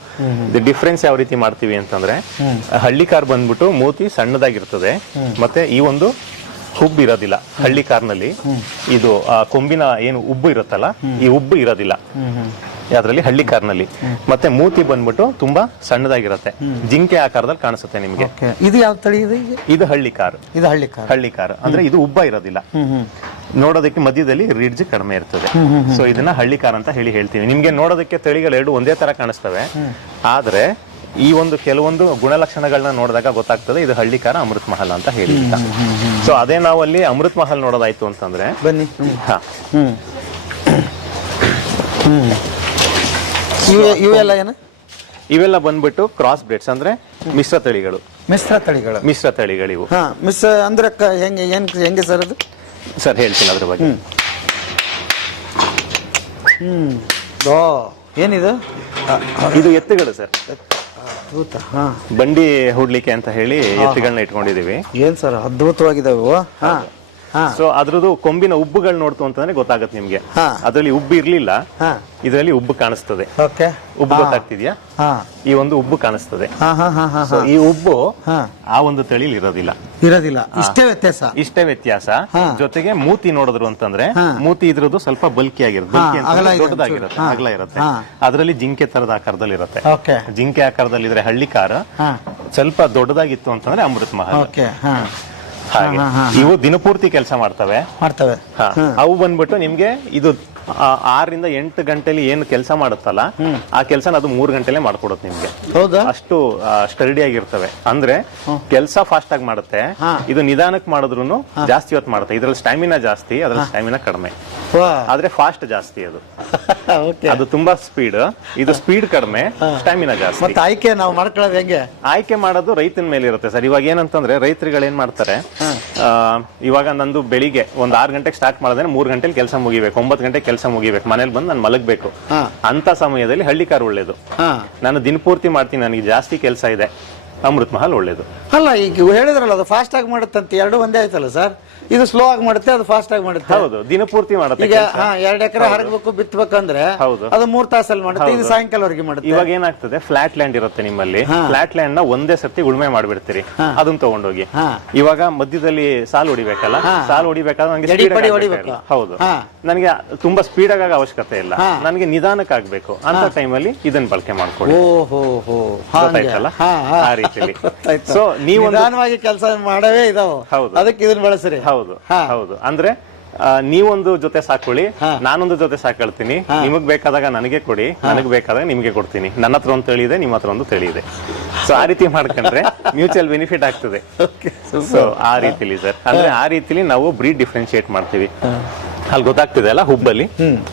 ಡಿಫ್ರೆನ್ಸ್ ಯಾವ ರೀತಿ ಮಾಡ್ತೀವಿ ಅಂತಂದ್ರೆ, ಹಳ್ಳಿಕಾರ್ ಬಂದ್ಬಿಟ್ಟು ಮೂತಿ ಸಣ್ಣದಾಗಿರ್ತದೆ, ಮತ್ತೆ ಈ ಒಂದು ಹುಬ್ಬು ಇರೋದಿಲ್ಲ. ಹಳ್ಳಿ ಕಾರ್ನಲ್ಲಿ ಇದು ಕೊಂಬಿನ ಏನು ಉಬ್ಬು ಇರುತ್ತಲ್ಲ, ಈ ಉಬ್ಬು ಇರೋದಿಲ್ಲ ಅದರಲ್ಲಿ ಹಳ್ಳಿ ಕಾರ್ನಲ್ಲಿ. ಮತ್ತೆ ಮೂತಿ ಬಂದ್ಬಿಟ್ಟು ತುಂಬಾ ಸಣ್ಣದಾಗಿರುತ್ತೆ, ಜಿಂಕೆ ಆಕಾರದಲ್ಲಿ ಕಾಣಿಸುತ್ತೆ ನಿಮ್ಗೆ. ಇದು ಯಾವ ತಳಿ ಇದೆ? ಇದು ಹಳ್ಳಿಕಾರ್. ಇದು ಹಳ್ಳಿಕಾರ್ ಅಂದ್ರೆ ಇದು ಉಬ್ಬ ಇರೋದಿಲ್ಲ, ನೋಡೋದಕ್ಕೆ ಮಧ್ಯದಲ್ಲಿ ರಿಡ್ಜ್ ಕಡಿಮೆ ಇರ್ತದೆ. ಸೊ ಇದನ್ನ ಹಳ್ಳಿಕಾರ್ ಅಂತ ಹೇಳ್ತೀವಿ. ನಿಮ್ಗೆ ನೋಡೋದಕ್ಕೆ ತಳಿಗಳೆರಡು ಒಂದೇ ತರ ಕಾಣಿಸ್ತವೆ, ಆದ್ರೆ ಈ ಒಂದು ಕೆಲವೊಂದು ಗುಣಲಕ್ಷಣಗಳನ್ನ ನೋಡಿದಾಗ ಗೊತ್ತಾಗ್ತದೆ ಇದು ಹಳ್ಳಿಕಾರ ಅಮೃತ್ ಮಹಲ್ ಅಂತ ಹೇಳಿ. ಸೊ ಅದೇ ನಾವು ಅಲ್ಲಿ ಅಮೃತ್ ಮಹಲ್ ನೋಡೋದಾಯ್ತು ಅಂತಂದ್ರೆ ಬನ್ನಿ. ಇವೆಲ್ಲ ಏನು? ಇವೆಲ್ಲ ಬಂದ್ಬಿಟ್ಟು ಕ್ರಾಸ್ ಬ್ರೀಡ್ಸ್, ಅಂದ್ರೆ ಮಿಶ್ರ ತಳಿಗಳು. ಮಿಶ್ರ ತಳಿಗಳಿವು. ಅಂದ್ರೆ ಹೆಂಗೆ ಸರ್ ಅದು? ಸರ್ ಹೇಳ್ತೀನಿ ಅದ್ರ ಬಗ್ಗೆ. ಏನಿದು? ಇದು ಎತ್ತುಗಳು ಸರ್, ಬಂಡಿ ಹೂಡ್ಲಿಕ್ಕೆ ಅಂತ ಹೇಳಿ ಎತ್ತುಗಳನ್ನ ಇಟ್ಕೊಂಡಿದೀವಿ. ಏನ್ ಸರ್ ಅದ್ಭುತವಾಗಿದಾವೆ. ಸೊ ಅದ್ರದ್ದು ಕೊಂಬಿನ ಉಬ್ಬುಗಳು ನೋಡ್ತು ಅಂತಂದ್ರೆ ಗೊತ್ತಾಗತ್ತೆ ನಿಮ್ಗೆ. ಅದ್ರಲ್ಲಿ ಉಬ್ಬು ಇರ್ಲಿಲ್ಲ, ಇದರಲ್ಲಿ ಉಬ್ಬು ಕಾಣಿಸ್ತದೆ. ಉಬ್ಬು ಗೊತ್ತಾಗ್ತಿದ್ಯಾ? ಈ ಒಂದು ಉಬ್ಬು ಕಾಣಿಸ್ತದೆ. ಸೊ ಈ ಉಬ್ಬು ಆ ಒಂದು ತಳಿಲಿ ಇರೋದಿಲ್ಲ. ಇಷ್ಟೇ ವ್ಯತ್ಯಾಸ. ಜೊತೆಗೆ ಮೂತಿ ನೋಡಿದ್ರು ಅಂತಂದ್ರೆ ಮೂತಿ ಇದ್ರದ್ದು ಸ್ವಲ್ಪ ಬಲ್ಕಿ ಆಗಿರುತ್ತೆ, ದೊಡ್ಡದಾಗಿರುತ್ತೆ, ಅಗಲ ಇರುತ್ತೆ. ಅದರಲ್ಲಿ ಜಿಂಕೆ ತರದ ಆಕಾರದಲ್ಲಿ ಇರುತ್ತೆ. ಜಿಂಕೆ ಆಕಾರದಲ್ಲಿ ಇದ್ರೆ ಹಳ್ಳಿಕಾರ, ಸ್ವಲ್ಪ ದೊಡ್ಡದಾಗಿತ್ತು ಅಂತಂದ್ರೆ ಅಮೃತ್ ಮಹಲ್. ಹಾಗೆ ಇವು ದಿನಪೂರ್ತಿ ಕೆಲಸ ಮಾಡ್ತವೆ. ಅವು ಬಂದ್ಬಿಟ್ಟು ನಿಮ್ಗೆ ಇದು 6ರಿಂದ 8 ಗಂಟೆಲಿ ಏನು ಕೆಲಸ ಮಾಡುತ್ತಲ್ಲ, ಆ ಕೆಲಸ ಅದು 3 ಗಂಟೆಲೆ ಮಾಡ್ಕೊಡುತ್ತೆ ನಿಮ್ಗೆ. ಅಷ್ಟು ಸ್ಟರ್ಡಿ ಆಗಿರ್ತವೆ. ಅಂದ್ರೆ ಕೆಲಸ ಫಾಸ್ಟ್ ಆಗಿ ಮಾಡುತ್ತೆ. ಇದು ನಿಧಾನಕ್ಕೆ ಮಾಡಿದ್ರು ಜಾಸ್ತಿ ಹೊತ್ತು ಮಾಡುತ್ತೆ. ಇದ್ರಲ್ಲಿ ಸ್ಟಾಮಿನಾ ಜಾಸ್ತಿ, ಅದ್ರಲ್ಲಿ ಸ್ಟಾಮಿನಾ ಕಡಿಮೆ. ಆದ್ರೆ ಫಾಸ್ಟ್ ಜಾಸ್ತಿ ಅದು. ಓಕೆ. ಅದು ತುಂಬಾ ಸ್ಪೀಡ್, ಇದು ಸ್ಪೀಡ್ ಕಡಿಮೆ, ಸ್ಟಾಮಿನಾ ಜಾಸ್ತಿ. ಮತ್ತೆ ಆಯ್ಕೆ ನಾವು ಮಾಡ್ಕೊಳ್ಳೋದು ಹೆಂಗೆ? ಆಯ್ಕೆ ಮಾಡೋದು ರೈತನ ಮೇಲೆ ಇರುತ್ತೆ ಸರ್. ಇವಾಗ ಏನಂತಂದ್ರೆ ರೈತರುಗಳು ಏನ್ ಮಾಡ್ತಾರೆ, ಇವಾಗ ನಂದು ಬೆಳಿಗ್ಗೆ ಒಂದ್ 6 ಗಂಟೆಗೆ ಸ್ಟಾರ್ಟ್ ಮಾಡಿದ್ರೆ 3 ಗಂಟೆಲಿ ಕೆಲಸ ಮುಗಿಬೇಕು, 9 ಗಂಟೆಗೆ ಕೆಲಸ ಮುಗಿಬೇಕು, ಮನೇಲಿ ಬಂದು ನಾನು ಮಲಗಬೇಕು. ಅಂತ ಸಮಯದಲ್ಲಿ ಹಳ್ಳಿ ಕಾರ್ ಒಳ್ಳೇದು. ನಾನು ದಿನಪೂರ್ತಿ ಮಾಡ್ತೀನಿ, ನನಗೆ ಜಾಸ್ತಿ ಕೆಲಸ ಇದೆ, ಅಮೃತ್ ಮಹಲ್ ಒಳ್ಳೇದು. ಅಲ್ಲ, ಈಗ ಹೇಳಿದ್ರಲ್ಲ ಅದು ಫಾಸ್ಟ್ ಆಗಿ ಮಾಡುತ್ತಂತೆ, ಎರಡು ಒಂದೇ ಆಯ್ತಲ್ಲ ಸರ್? ಇದು ಸ್ಲೋ ಆಗಿ ಮಾಡುತ್ತೆ, ಅದು ಫಾಸ್ಟ್ ಆಗಿ ಮಾಡುತ್ತೆ. ಹೌದು, ದಿನಪೂರ್ತಿ ಮಾಡುತ್ತೆ. ಈಗ 2 ಎಕರೆ ಹರಗಬೇಕು ಬಿತ್ತಬೇಕಂದ್ರೆ ಅದು 3 ತಾಸಲ್ಲಿ ಮಾಡುತ್ತೆ, ಇದು ಸಾಯಂಕಾಲವರೆಗೆ ಮಾಡುತ್ತೆ. ಇವಾಗ ಏನಾಗ್ತದೆ, ಫ್ಲಾಟ್ ಲ್ಯಾಂಡ್ ಇರುತ್ತೆ ನಿಮ್ಮಲ್ಲಿ, ಫ್ಲಾಟ್ ಲ್ಯಾಂಡ್ ನ ಒಂದೇ ಸರ್ತಿ ಉಳುಮೆ ಮಾಡ್ಬಿಡ್ತೀರಿ, ಅದನ್ನ ತಗೊಂಡೋಗಿ. ಇವಾಗ ಮಧ್ಯದಲ್ಲಿ ಸಾಲು ಹೊಡಿಬೇಕಲ್ಲ, ಸಾಲು ಹೊಡಿಬೇಕಾದ್ರೆ ನನಗೆ ಹೌದು, ನನಗೆ ತುಂಬಾ ಸ್ಪೀಡ್ ಆಗ ಅವಶ್ಯಕತೆ ಇಲ್ಲ, ನನಗೆ ನಿಧಾನಕ್ಕೆ ಆಗ್ಬೇಕು ಅಂತ ಟೈಮಲ್ಲಿ ಇದನ್ನ ಬಳಕೆ ಮಾಡ್ಕೊಳ್ಳಿ. ಗೊತ್ತಾಯ್ತಲ್ಲ? ಆ ರೀತಿಯಲ್ಲಿ. ಸೊ ನೀವು ನಿಧಾನವಾಗಿ ಕೆಲಸ ಮಾಡವೇ ಇದಾವೆ, ಅದಕ್ಕೆ ಇದನ್ನ ಬಳಸ್ರಿ. ಹೌದು ಹೌದು. ಅಂದ್ರೆ ನೀವೊಂದು ಜೊತೆ ಸಾಕೊಳ್ಳಿ, ನಾನೊಂದು ಜೊತೆ ಸಾಕೊಳ್ತೀನಿ, ನಿಮಗ್ ಬೇಕಾದಾಗ ನನಗೆ ಕೊಡಿ, ನನಗ್ ಬೇಕಾದಾಗ ನಿಮ್ಗೆ ಕೊಡ್ತೀನಿ, ನನ್ನ ಹತ್ರ ಒಂದು ತಳಿ ಇದೆ, ನಿಮ್ಮ ಹತ್ರ ಒಂದು ತಳಿ ಇದೆ. ಸೊ ಆ ರೀತಿ ಮಾಡ್ಕೊಂಡ್ರೆ ಮ್ಯೂಚುವಲ್ ಬೆನಿಫಿಟ್ ಆಗ್ತದೆ. ಸೊ ಆ ರೀತಿಲಿ ಸರ್, ಅಂದ್ರೆ ಆ ರೀತಿಲಿ ನಾವು ಬ್ರೀಡ್ ಡಿಫ್ರೆನ್ಶಿಯೇಟ್ ಮಾಡ್ತೀವಿ. ಅಲ್ಲಿ ಗೊತ್ತಾಗ್ತಿದೆ ಅಲ್ಲ, ಹುಬ್ಬಲ್ಲಿ,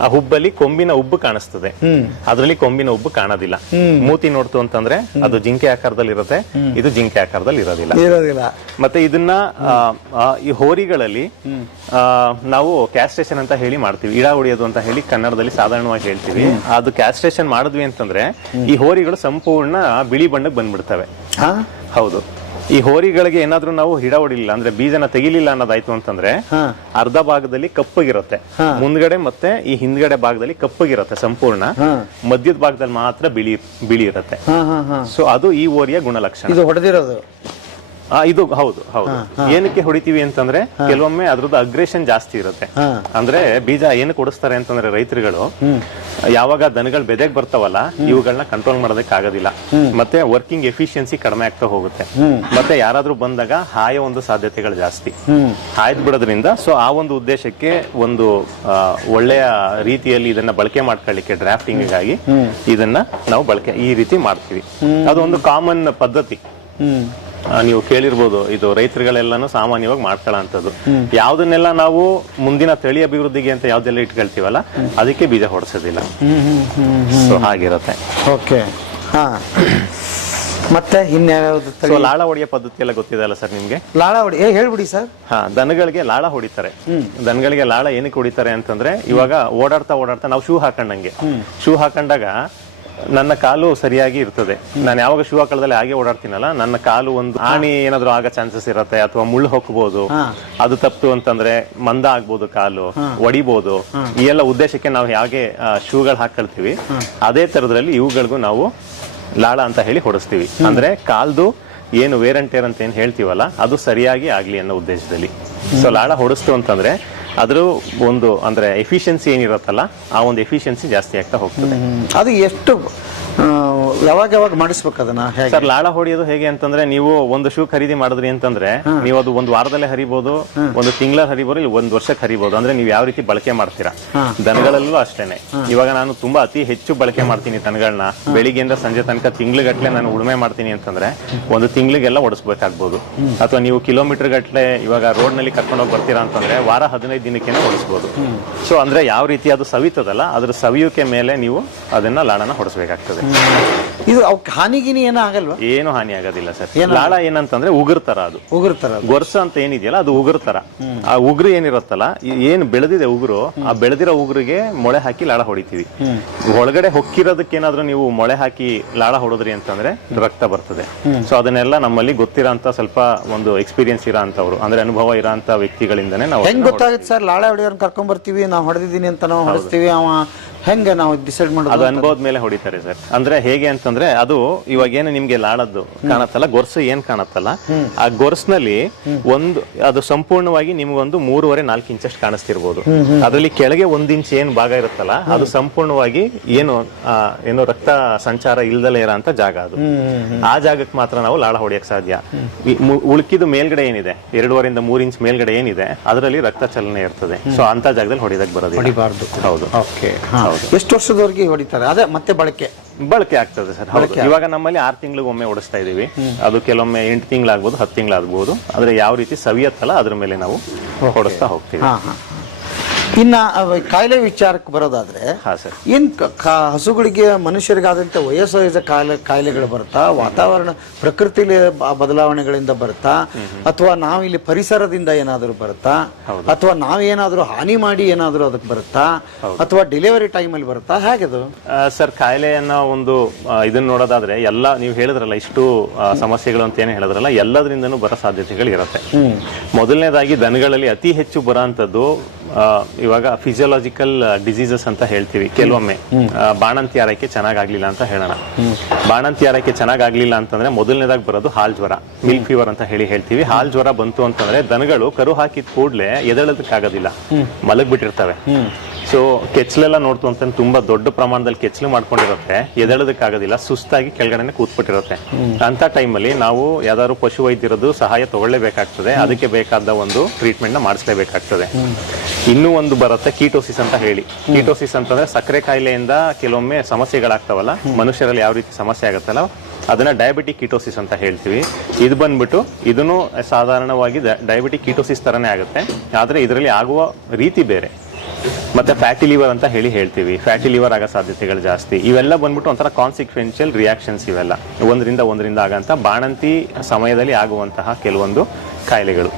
ಆ ಹುಬ್ಬಲ್ಲಿ ಕೊಂಬಿನ ಉಬ್ಬು ಕಾಣಿಸ್ತದೆ, ಅದ್ರಲ್ಲಿ ಕೊಂಬಿನ ಉಬ್ಬು ಕಾಣೋದಿಲ್ಲ. ಮೂತಿ ನೋಡ್ತು ಅಂತಂದ್ರೆ ಅದು ಜಿಂಕೆ ಆಕಾರದಲ್ಲಿ ಇರುತ್ತೆ, ಇದು ಜಿಂಕೆ ಆಕಾರದಲ್ಲಿ ಇರೋದಿಲ್ಲ. ಮತ್ತೆ ಇದನ್ನ ಈ ಹೋರಿಗಳಲ್ಲಿ ನಾವು ಕ್ಯಾಸ್ಟ್ರೇಷನ್ ಅಂತ ಹೇಳಿ ಮಾಡ್ತೀವಿ, ಇಡ ಹೊಡಿಯೋದು ಅಂತ ಹೇಳಿ ಕನ್ನಡದಲ್ಲಿ ಸಾಧಾರಣವಾಗಿ ಹೇಳ್ತೀವಿ. ಅದು ಕ್ಯಾಸ್ಟ್ರೇಷನ್ ಮಾಡಿದ್ವಿ ಅಂತಂದ್ರೆ ಈ ಹೋರಿಗಳು ಸಂಪೂರ್ಣ ಬಿಳಿ ಬಣ್ಣಕ್ಕೆ ಬಂದ್ಬಿಡ್ತವೆ. ಹೌದು, ಈ ಹೋರಿಗಳಿಗೆ ಏನಾದ್ರೂ ನಾವು ಹಿಡ ಹೊಡಿಲಿಲ್ಲ ಅಂದ್ರೆ ಬೀಜನ ತೆಗಿಲಿಲ್ಲ ಅನ್ನೋದಾಯ್ತು ಅಂತಂದ್ರೆ ಅರ್ಧ ಭಾಗದಲ್ಲಿ ಕಪ್ಪಗಿರುತ್ತೆ, ಮುಂದ್ಗಡೆ ಮತ್ತೆ ಈ ಹಿಂದ್ಗಡೆ ಭಾಗದಲ್ಲಿ ಕಪ್ಪಗಿರುತ್ತೆ ಸಂಪೂರ್ಣ, ಮಧ್ಯದ ಭಾಗದಲ್ಲಿ ಮಾತ್ರ ಬಿಳಿ ಇರುತ್ತೆ. ಸೊ ಅದು ಈ ಹೋರಿಯ ಗುಣಲಕ್ಷಣ. ಇದು ಹೊಡೆದಿರೋದು ಇದು ಹೌದು ಹೌದು. ಏನಕ್ಕೆ ಹೊಡಿತೀವಿ ಅಂತಂದ್ರೆ ಕೆಲವೊಮ್ಮೆ ಅದ್ರದ್ದು ಅಗ್ರೆಷನ್ ಜಾಸ್ತಿ ಇರುತ್ತೆ. ಅಂದ್ರೆ ಬೀಜ ಏನಕ್ಕೆ ಹೊಡಿಸ್ತಾರೆ ಅಂತಂದ್ರೆ ರೈತರುಗಳು ಯಾವಾಗ ದನಗಳು ಬೆದೆಗೆ ಬರ್ತಾವಲ್ಲ ಇವುಗಳನ್ನ ಕಂಟ್ರೋಲ್ ಮಾಡೋದಕ್ಕೆ ಆಗೋದಿಲ್ಲ, ಮತ್ತೆ ವರ್ಕಿಂಗ್ ಎಫಿಷಿಯನ್ಸಿ ಕಡಿಮೆ ಆಗ್ತಾ ಹೋಗುತ್ತೆ, ಮತ್ತೆ ಯಾರಾದ್ರೂ ಬಂದಾಗ ಹಾಯೋ ಒಂದು ಸಾಧ್ಯತೆಗಳು ಜಾಸ್ತಿ, ಹಾಯ್ದು ಬಿಡೋದ್ರಿಂದ. ಸೊ ಆ ಒಂದು ಉದ್ದೇಶಕ್ಕೆ ಒಂದು ಒಳ್ಳೆಯ ರೀತಿಯಲ್ಲಿ ಇದನ್ನ ಬಳಕೆ ಮಾಡ್ಕೊಳ್ಳಿಕ್ಕೆ ಡ್ರಾಫ್ಟಿಂಗ್ ಆಗಿ ಇದನ್ನ ನಾವು ಬಳಕೆ ಈ ರೀತಿ ಮಾಡ್ತೀವಿ. ಅದೊಂದು ಕಾಮನ್ ಪದ್ಧತಿ. ನೀವು ಕೇಳಿರ್ಬೋದು, ಇದು ರೈತರುಗಳೆಲ್ಲಾನು ಸಾಮಾನ್ಯವಾಗಿ ಮಾಡ್ಕೊಳ್ಳೋಂಥದ್ದು. ಯಾವ್ದನ್ನೆಲ್ಲ ನಾವು ಮುಂದಿನ ತಳಿ ಅಭಿವೃದ್ಧಿಗೆ ಅಂತ ಯಾವ್ದೆಲ್ಲ ಇಟ್ಕೊಳ್ತೀವಲ್ಲ ಅದಕ್ಕೆ ಬೀಜ ಹೊಡ್ಸೋದಿಲ್ಲ. ಸೊ ಹಾಗಿರುತ್ತೆ. ಓಕೆ. ಮತ್ತೆ ಇನ್ಯಾವ್ದು ಲಾಳ ಹೊಡಿಯೋ ಪದ್ಧತಿ ಎಲ್ಲ ಗೊತ್ತಿದೆ ಅಲ್ಲ ಸರ್ ನಿಮ್ಗೆ? ಲಾಳ ಹೊಡಿ ಹೇಳ್ಬಿಡಿ ಸರ್. ದನಗಳಿಗೆ ಲಾಳ ಹೊಡಿತಾರೆ. ದನಗಳಿಗೆ ಲಾಳ ಏನಕ್ಕೆ ಹೊಡಿತಾರೆ ಅಂತಂದ್ರೆ ಇವಾಗ ಓಡಾಡ್ತಾ ನಾವು ಶೂ ಹಾಕೊಂಡಂಗೆ, ಶೂ ಹಾಕೊಂಡಾಗ ನನ್ನ ಕಾಲು ಸರಿಯಾಗಿ ಇರ್ತದೆ. ನಾನು ಯಾವಾಗ ಶೂ ಹಾಕೊಳ್ಳದಲ್ಲಿ ಹಾಗೆ ಓಡಾಡ್ತೀನಲ್ಲ, ನನ್ನ ಕಾಲು ಒಂದು ಆಣಿ ಏನಾದ್ರು ಆಗೋ ಚಾನ್ಸಸ್ ಇರುತ್ತೆ, ಅಥವಾ ಮುಳ್ಳು ಹೊಕ್ಬಹುದು, ಅದು ತಪ್ಪು ಅಂತಂದ್ರೆ ಮಂದ ಆಗ್ಬೋದು, ಕಾಲು ಒಡಿಬಹುದು. ಈ ಎಲ್ಲ ಉದ್ದೇಶಕ್ಕೆ ನಾವು ಹೇಗೆ ಶೂಗಳು ಹಾಕೊಳ್ತೀವಿ ಅದೇ ತರದ್ರಲ್ಲಿ ಇವುಗಳಿಗೂ ನಾವು ಲಾಳ ಅಂತ ಹೇಳಿ ಹೊಡಿಸ್ತೀವಿ. ಅಂದ್ರೆ ಕಾಲ್ದು ಏನು ವೇರ್ ಅಂಡ್ ಟೇರ್ ಅಂತ ಏನ್ ಹೇಳ್ತೀವಲ್ಲ ಅದು ಸರಿಯಾಗಿ ಆಗ್ಲಿ ಅನ್ನೋ ಉದ್ದೇಶದಲ್ಲಿ. ಸೊ ಲಾಳ ಹೊಡಿಸ್ತು ಅಂತಂದ್ರೆ ಅದ್ರ ಒಂದು ಅಂದ್ರೆ ಎಫಿಷಿಯನ್ಸಿ ಏನಿರುತ್ತಲ್ಲ ಆ ಒಂದು ಎಫಿಷಿಯನ್ಸಿ ಜಾಸ್ತಿ ಆಗ್ತಾ ಹೋಗ್ತದೆ. ಅದು ಎಷ್ಟು ಯಾವಾಗ ಮಾಡಿಸ್ಬೇಕು ಅದನ್ನ? ಸರ್ ಲಾಳ ಹೊಡಿಯೋದು ಹೇಗೆ ಅಂತಂದ್ರೆ, ನೀವು ಒಂದು ಶೂ ಖರೀದಿ ಮಾಡಿದ್ರಿ ಅಂತಂದ್ರೆ ನೀವು ಅದು ಒಂದು ವಾರದಲ್ಲೇ ಹರಿಬಹುದು, ಒಂದು ತಿಂಗಳ ಹರಿಬಹುದು, ಇಲ್ಲ 1 ವರ್ಷಕ್ಕೆ ಹರಿಬಹುದು. ಅಂದ್ರೆ ನೀವು ಯಾವ ರೀತಿ ಬಳಕೆ ಮಾಡ್ತೀರಾ. ದನಗಳಲ್ಲೂ ಅಷ್ಟೇನೆ. ಇವಾಗ ನಾನು ತುಂಬಾ ಅತಿ ಹೆಚ್ಚು ಬಳಕೆ ಮಾಡ್ತೀನಿ ದನಗಳನ್ನ, ಬೆಳಿಗ್ಗೆಯಿಂದ ಸಂಜೆ ತನಕ ತಿಂಗ್ಳುಗಟ್ಲೆ ನಾನು ಉಳುಮೆ ಮಾಡ್ತೀನಿ ಅಂತಂದ್ರೆ 1 ತಿಂಗಳಿಗೆಲ್ಲ ಓಡಿಸ್ಬೇಕಾಗ್ಬೋದು. ಅಥವಾ ನೀವು ಕಿಲೋಮೀಟರ್ ಗಟ್ಲೆ ಇವಾಗ ರೋಡ್ ನಲ್ಲಿ ಕರ್ಕೊಂಡೋಗಿ ಬರ್ತೀರಾ ಅಂತಂದ್ರೆ ವಾರ 15 ದಿನಕ್ಕೆ ಓಡಿಸ್ಬೋದು. ಸೊ ಅಂದ್ರೆ ಯಾವ ರೀತಿ ಅದು ಸವಿತದಲ್ಲ ಅದ್ರ ಸವಿಯುಕೆ ಮೇಲೆ ನೀವು ಅದನ್ನ ಲಾಳನ ಹೊಡಿಸ್ಬೇಕಾಗ್ತದೆ. ಇದು ಹಾನಿಗಿನಿ ಏನೋ ಆಗಲ್ವಾ? ಏನು ಹಾನಿ ಆಗೋದಿಲ್ಲ ಸರ್. ಲಾಳ ಏನಂತಂದ್ರೆ ಉಗುರ್ತರ, ಅದು ಉಗುರ್ತರ ಗೊರ್ಸ ಅಂತ ಏನಿದೆಯಲ್ಲ ಅದು ಉಗುರ್ತರ. ಆ ಉಗುರು ಏನಿರುತ್ತಲ್ಲ, ಏನ್ ಬೆಳೆದಿದೆ ಉಗುರು, ಆ ಬೆಳೆದಿರೋ ಉಗುರಿಗೆ ಮೊಳೆ ಹಾಕಿ ಲಾಳ ಹೊಡಿತೀವಿ. ಒಳಗಡೆ ಹೊಕ್ಕಿರೋದಕ್ಕೆ ಏನಾದ್ರೂ ನೀವು ಮೊಳೆ ಹಾಕಿ ಲಾಳ ಹೊಡೋದ್ರಿ ಅಂತಂದ್ರೆ ರಕ್ತ ಬರ್ತದೆ. ಸೊ ಅದನ್ನೆಲ್ಲ ನಮ್ಮಲ್ಲಿ ಗೊತ್ತಿರೋ ಅಂತ ಸ್ವಲ್ಪ ಒಂದು ಎಕ್ಸ್ಪೀರಿಯನ್ಸ್ ಇರೋ ಅಂತವ್ರು, ಅಂದ್ರೆ ಅನುಭವ ಇರೋ ಅಂತ ವ್ಯಕ್ತಿಗಳಿಂದನೇ ನಾವು. ಹೆಂಗ್ ಗೊತ್ತಾಗುತ್ತೆ ಸರ್? ಲಾಳ ಹೊಡಿಯೋರ್ನ ಕರ್ಕೊಂಡ್ ಬರ್ತೀವಿ, ನಾವು ಹೊಡೆದಿದ್ದೀನಿ ಅಂತ ನಾವು ಹೊಡಿಸ್ತೀವಿ, ಅವ ಹೆಂಗೆ ನಾವು ಡಿಸೈಡ್ ಮಾಡೋದು? ಅದು ಅನುಭವದ ಮೇಲೆ ಹೊಡಿತಾರೆ ಸರ್. ಅಂದ್ರೆ ಹೇಗೆ ಅಂತಂದ್ರೆ ಅದು ಇವಾಗ ಏನು ನಿಮ್ಗೆ ಲಾಳದ್ದು ಕಾಣತ್ತಲ್ಲ, ಗೊರ್ಸು ಏನ್ ಕಾಣತ್ತಲ್ಲ, ಆ ಗೊರ್ಸ್ನಲ್ಲಿ ಒಂದು ಅದು ಸಂಪೂರ್ಣವಾಗಿ ನಿಮ್ಗೊಂದು 3.5-4 ಇಂಚಷ್ಟು ಕಾಣಿಸ್ತಿರ್ಬೋದು. ಅದ್ರಲ್ಲಿ ಕೆಳಗೆ 1 ಇಂಚ್ ಏನ್ ಭಾಗ ಇರುತ್ತಲ್ಲ ಅದು ಸಂಪೂರ್ಣವಾಗಿ ಏನು ರಕ್ತ ಸಂಚಾರ ಇಲ್ದಲೇ ಇರೋ ಅಂತ ಜಾಗ ಅದು. ಆ ಜಾಗಕ್ಕೆ ಮಾತ್ರ ನಾವು ಲಾಳ ಹೊಡಿಯಕ್ ಸಾಧ್ಯ. ಉಳ್ಕಿದು ಮೇಲ್ಗಡೆ ಏನಿದೆ 2.5-3 ಇಂಚ್ ಮೇಲ್ಗಡೆ ಏನಿದೆ ಅದರಲ್ಲಿ ರಕ್ತ ಚಲನೆ ಇರ್ತದೆ. ಸೊ ಅಂತ ಜಾಗದಲ್ಲಿ ಹೊಡಿದಕ್ ಬರೋದಿಲ್ಲ. ಹೌದು. ಎಷ್ಟು ವರ್ಷದವರೆಗೆ ಹೊಡಿತಾರೆ? ಅದೇ ಮತ್ತೆ ಬಳಕೆ ಆಗ್ತದೆ ಸರ್. ಹೌದು. ಇವಾಗ ನಮ್ಮಲ್ಲಿ 6 ತಿಂಗಳಿಗೊಮ್ಮೆ ಓಡಿಸ್ತಾ ಇದೀವಿ. ಅದು ಕೆಲವೊಮ್ಮೆ 8 ತಿಂಗಳಾಗ್ಬೋದು, 10 ತಿಂಗಳಾಗ್ಬೋದು. ಆದ್ರೆ ಯಾವ ರೀತಿ ಸವಿಯತ್ತಲ್ಲ ಅದ್ರ ಮೇಲೆ ನಾವು ಹೊಡಿಸ್ತಾ ಹೋಗ್ತೀವಿ. ಇನ್ನ ಕಾಯಿಲೆ ವಿಚಾರಕ್ಕೆ ಬರೋದಾದ್ರೆ ಹಾ ಸರ್. ಏನ್ ಹಸುಗಳಿಗೆ ಮನುಷ್ಯರಿಗಾದಂತ ವಯಸ್ಸು ಕಾಯಿಲೆಗಳು ಬರುತ್ತಾ, ವಾತಾವರಣ ಪ್ರಕೃತಿಲಿ ಬದಲಾವಣೆಗಳಿಂದ ಬರುತ್ತಾ, ಅಥವಾ ನಾವಿಲ್ಲಿ ಪರಿಸರದಿಂದ ಏನಾದರೂ ಬರುತ್ತಾ, ಅಥವಾ ನಾವೇನಾದ್ರೂ ಹಾನಿ ಮಾಡಿ ಏನಾದ್ರೂ ಅದಕ್ಕೆ ಬರುತ್ತಾ, ಅಥವಾ ಡೆಲಿವರಿ ಟೈಮ್ ಅಲ್ಲಿ ಬರುತ್ತಾ, ಹೇಗದು? ಸರ್, ಕಾಯಿಲೆಯನ್ನ ಒಂದು ಇದನ್ನ ನೋಡೋದಾದ್ರೆ ಎಲ್ಲ ನೀವು ಹೇಳಿದ್ರಲ್ಲ ಇಷ್ಟು ಸಮಸ್ಯೆಗಳು ಅಂತ ಏನು ಹೇಳಿದ್ರಲ್ಲ, ಎಲ್ಲದರಿಂದನೂ ಬರೋ ಸಾಧ್ಯತೆಗಳು ಇರುತ್ತೆ. ಮೊದಲನೇದಾಗಿ ದನಗಳಲ್ಲಿ ಅತಿ ಹೆಚ್ಚು ಬರೋಂಥದ್ದು ಇವಾಗ ಫಿಸಿಯೋಲಾಜಿಕಲ್ ಡಿಸೀಸಸ್ ಅಂತ ಹೇಳ್ತೀವಿ. ಕೆಲವೊಮ್ಮೆ ಬಾಣಂತಿ ಆರೈಕೆ ಚೆನ್ನಾಗಾಗ್ಲಿಲ್ಲ ಅಂತ ಹೇಳೋಣ. ಬಾಣಂತಿ ಆರೈಕೆ ಚೆನ್ನಾಗಾಗ್ಲಿಲ್ಲ ಅಂತಂದ್ರೆ ಮೊದಲನೇದಾಗಿ ಬರೋದು ಹಾಲ್ ಜ್ವರ, ಮಿಲ್ಕ್ ಫೀವರ್ ಅಂತ ಹೇಳ್ತೀವಿ. ಹಾಲ್ ಜ್ವರ ಬಂತು ಅಂತಂದ್ರೆ ದನಗಳು ಕರು ಹಾಕಿದ ಕೂಡ್ಲೆ ಎದ್ದೇಳೋದಕ್ಕಾಗೋದಿಲ್ಲ, ಮಲಗ್ಬಿಟ್ಟಿರ್ತವೆ. ಸೊ ಕೆಚ್ಚಲೆಲ್ಲ ನೋಡ್ತು ಅಂತ ತುಂಬಾ ದೊಡ್ಡ ಪ್ರಮಾಣದಲ್ಲಿ ಕೆಚ್ಚಲು ಮಾಡ್ಕೊಂಡಿರುತ್ತೆ, ಎದ್ದೇಳೋದಕ್ಕಾಗೋದಿಲ್ಲ, ಸುಸ್ತಾಗಿ ಕೆಳಗಡೆನೆ ಕೂತ್ಬಿಟ್ಟಿರುತ್ತೆ. ಅಂತ ಟೈಮಲ್ಲಿ ನಾವು ಯಾವ್ದಾದ್ರು ಪಶು ವೈದ್ಯರದ್ದು ಸಹಾಯ ತಗೊಳ್ಳೇಬೇಕಾಗ್ತದೆ. ಅದಕ್ಕೆ ಬೇಕಾದ ಒಂದು ಟ್ರೀಟ್ಮೆಂಟ್ ನ ಮಾಡಿಸ್ಲೇಬೇಕಾಗ್ತದೆ. ಇನ್ನೂ ಒಂದು ಬರುತ್ತೆ ಕೀಟೋಸಿಸ್ ಅಂತ ಹೇಳಿ. ಕೀಟೋಸಿಸ್ ಅಂತಂದ್ರೆ ಸಕ್ಕರೆ ಕಾಯಿಲೆಯಿಂದ ಕೆಲವೊಮ್ಮೆ ಸಮಸ್ಯೆಗಳಾಗ್ತಾವಲ್ಲ, ಮನುಷ್ಯರಲ್ಲಿ ಯಾವ ರೀತಿ ಸಮಸ್ಯೆ ಆಗುತ್ತಲ್ಲ ಅದನ್ನ ಡಯಾಬಿಟಿಕ್ ಕೀಟೋಸಿಸ್ ಅಂತ ಹೇಳ್ತೀವಿ. ಇದು ಬಂದ್ಬಿಟ್ಟು ಇದನ್ನು ಸಾಧಾರಣವಾಗಿ ಡಯಾಬಿಟಿಕ್ ಕೀಟೋಸಿಸ್ ತರನೇ ಆಗುತ್ತೆ, ಆದ್ರೆ ಇದರಲ್ಲಿ ಆಗುವ ರೀತಿ ಬೇರೆ. ಮತ್ತೆ ಫ್ಯಾಟಿ ಲಿವರ್ ಅಂತ ಹೇಳ್ತೀವಿ. ಫ್ಯಾಟಿ ಲಿವರ್ ಆಗೋ ಸಾಧ್ಯತೆಗಳು ಜಾಸ್ತಿ. ಇವೆಲ್ಲ ಬಂದ್ಬಿಟ್ಟು ಒಂಥರ ಕಾನ್ಸಿಕ್ವೆನ್ಷಿಯಲ್ ರಿಯಾಕ್ಷನ್ಸ್. ಇವೆಲ್ಲ ಒಂದರಿಂದ ಆಗಂತ ಬಾಣಂತಿ ಸಮಯದಲ್ಲಿ ಆಗುವಂತಹ ಕೆಲವೊಂದು ಕಾಯಿಲೆಗಳು.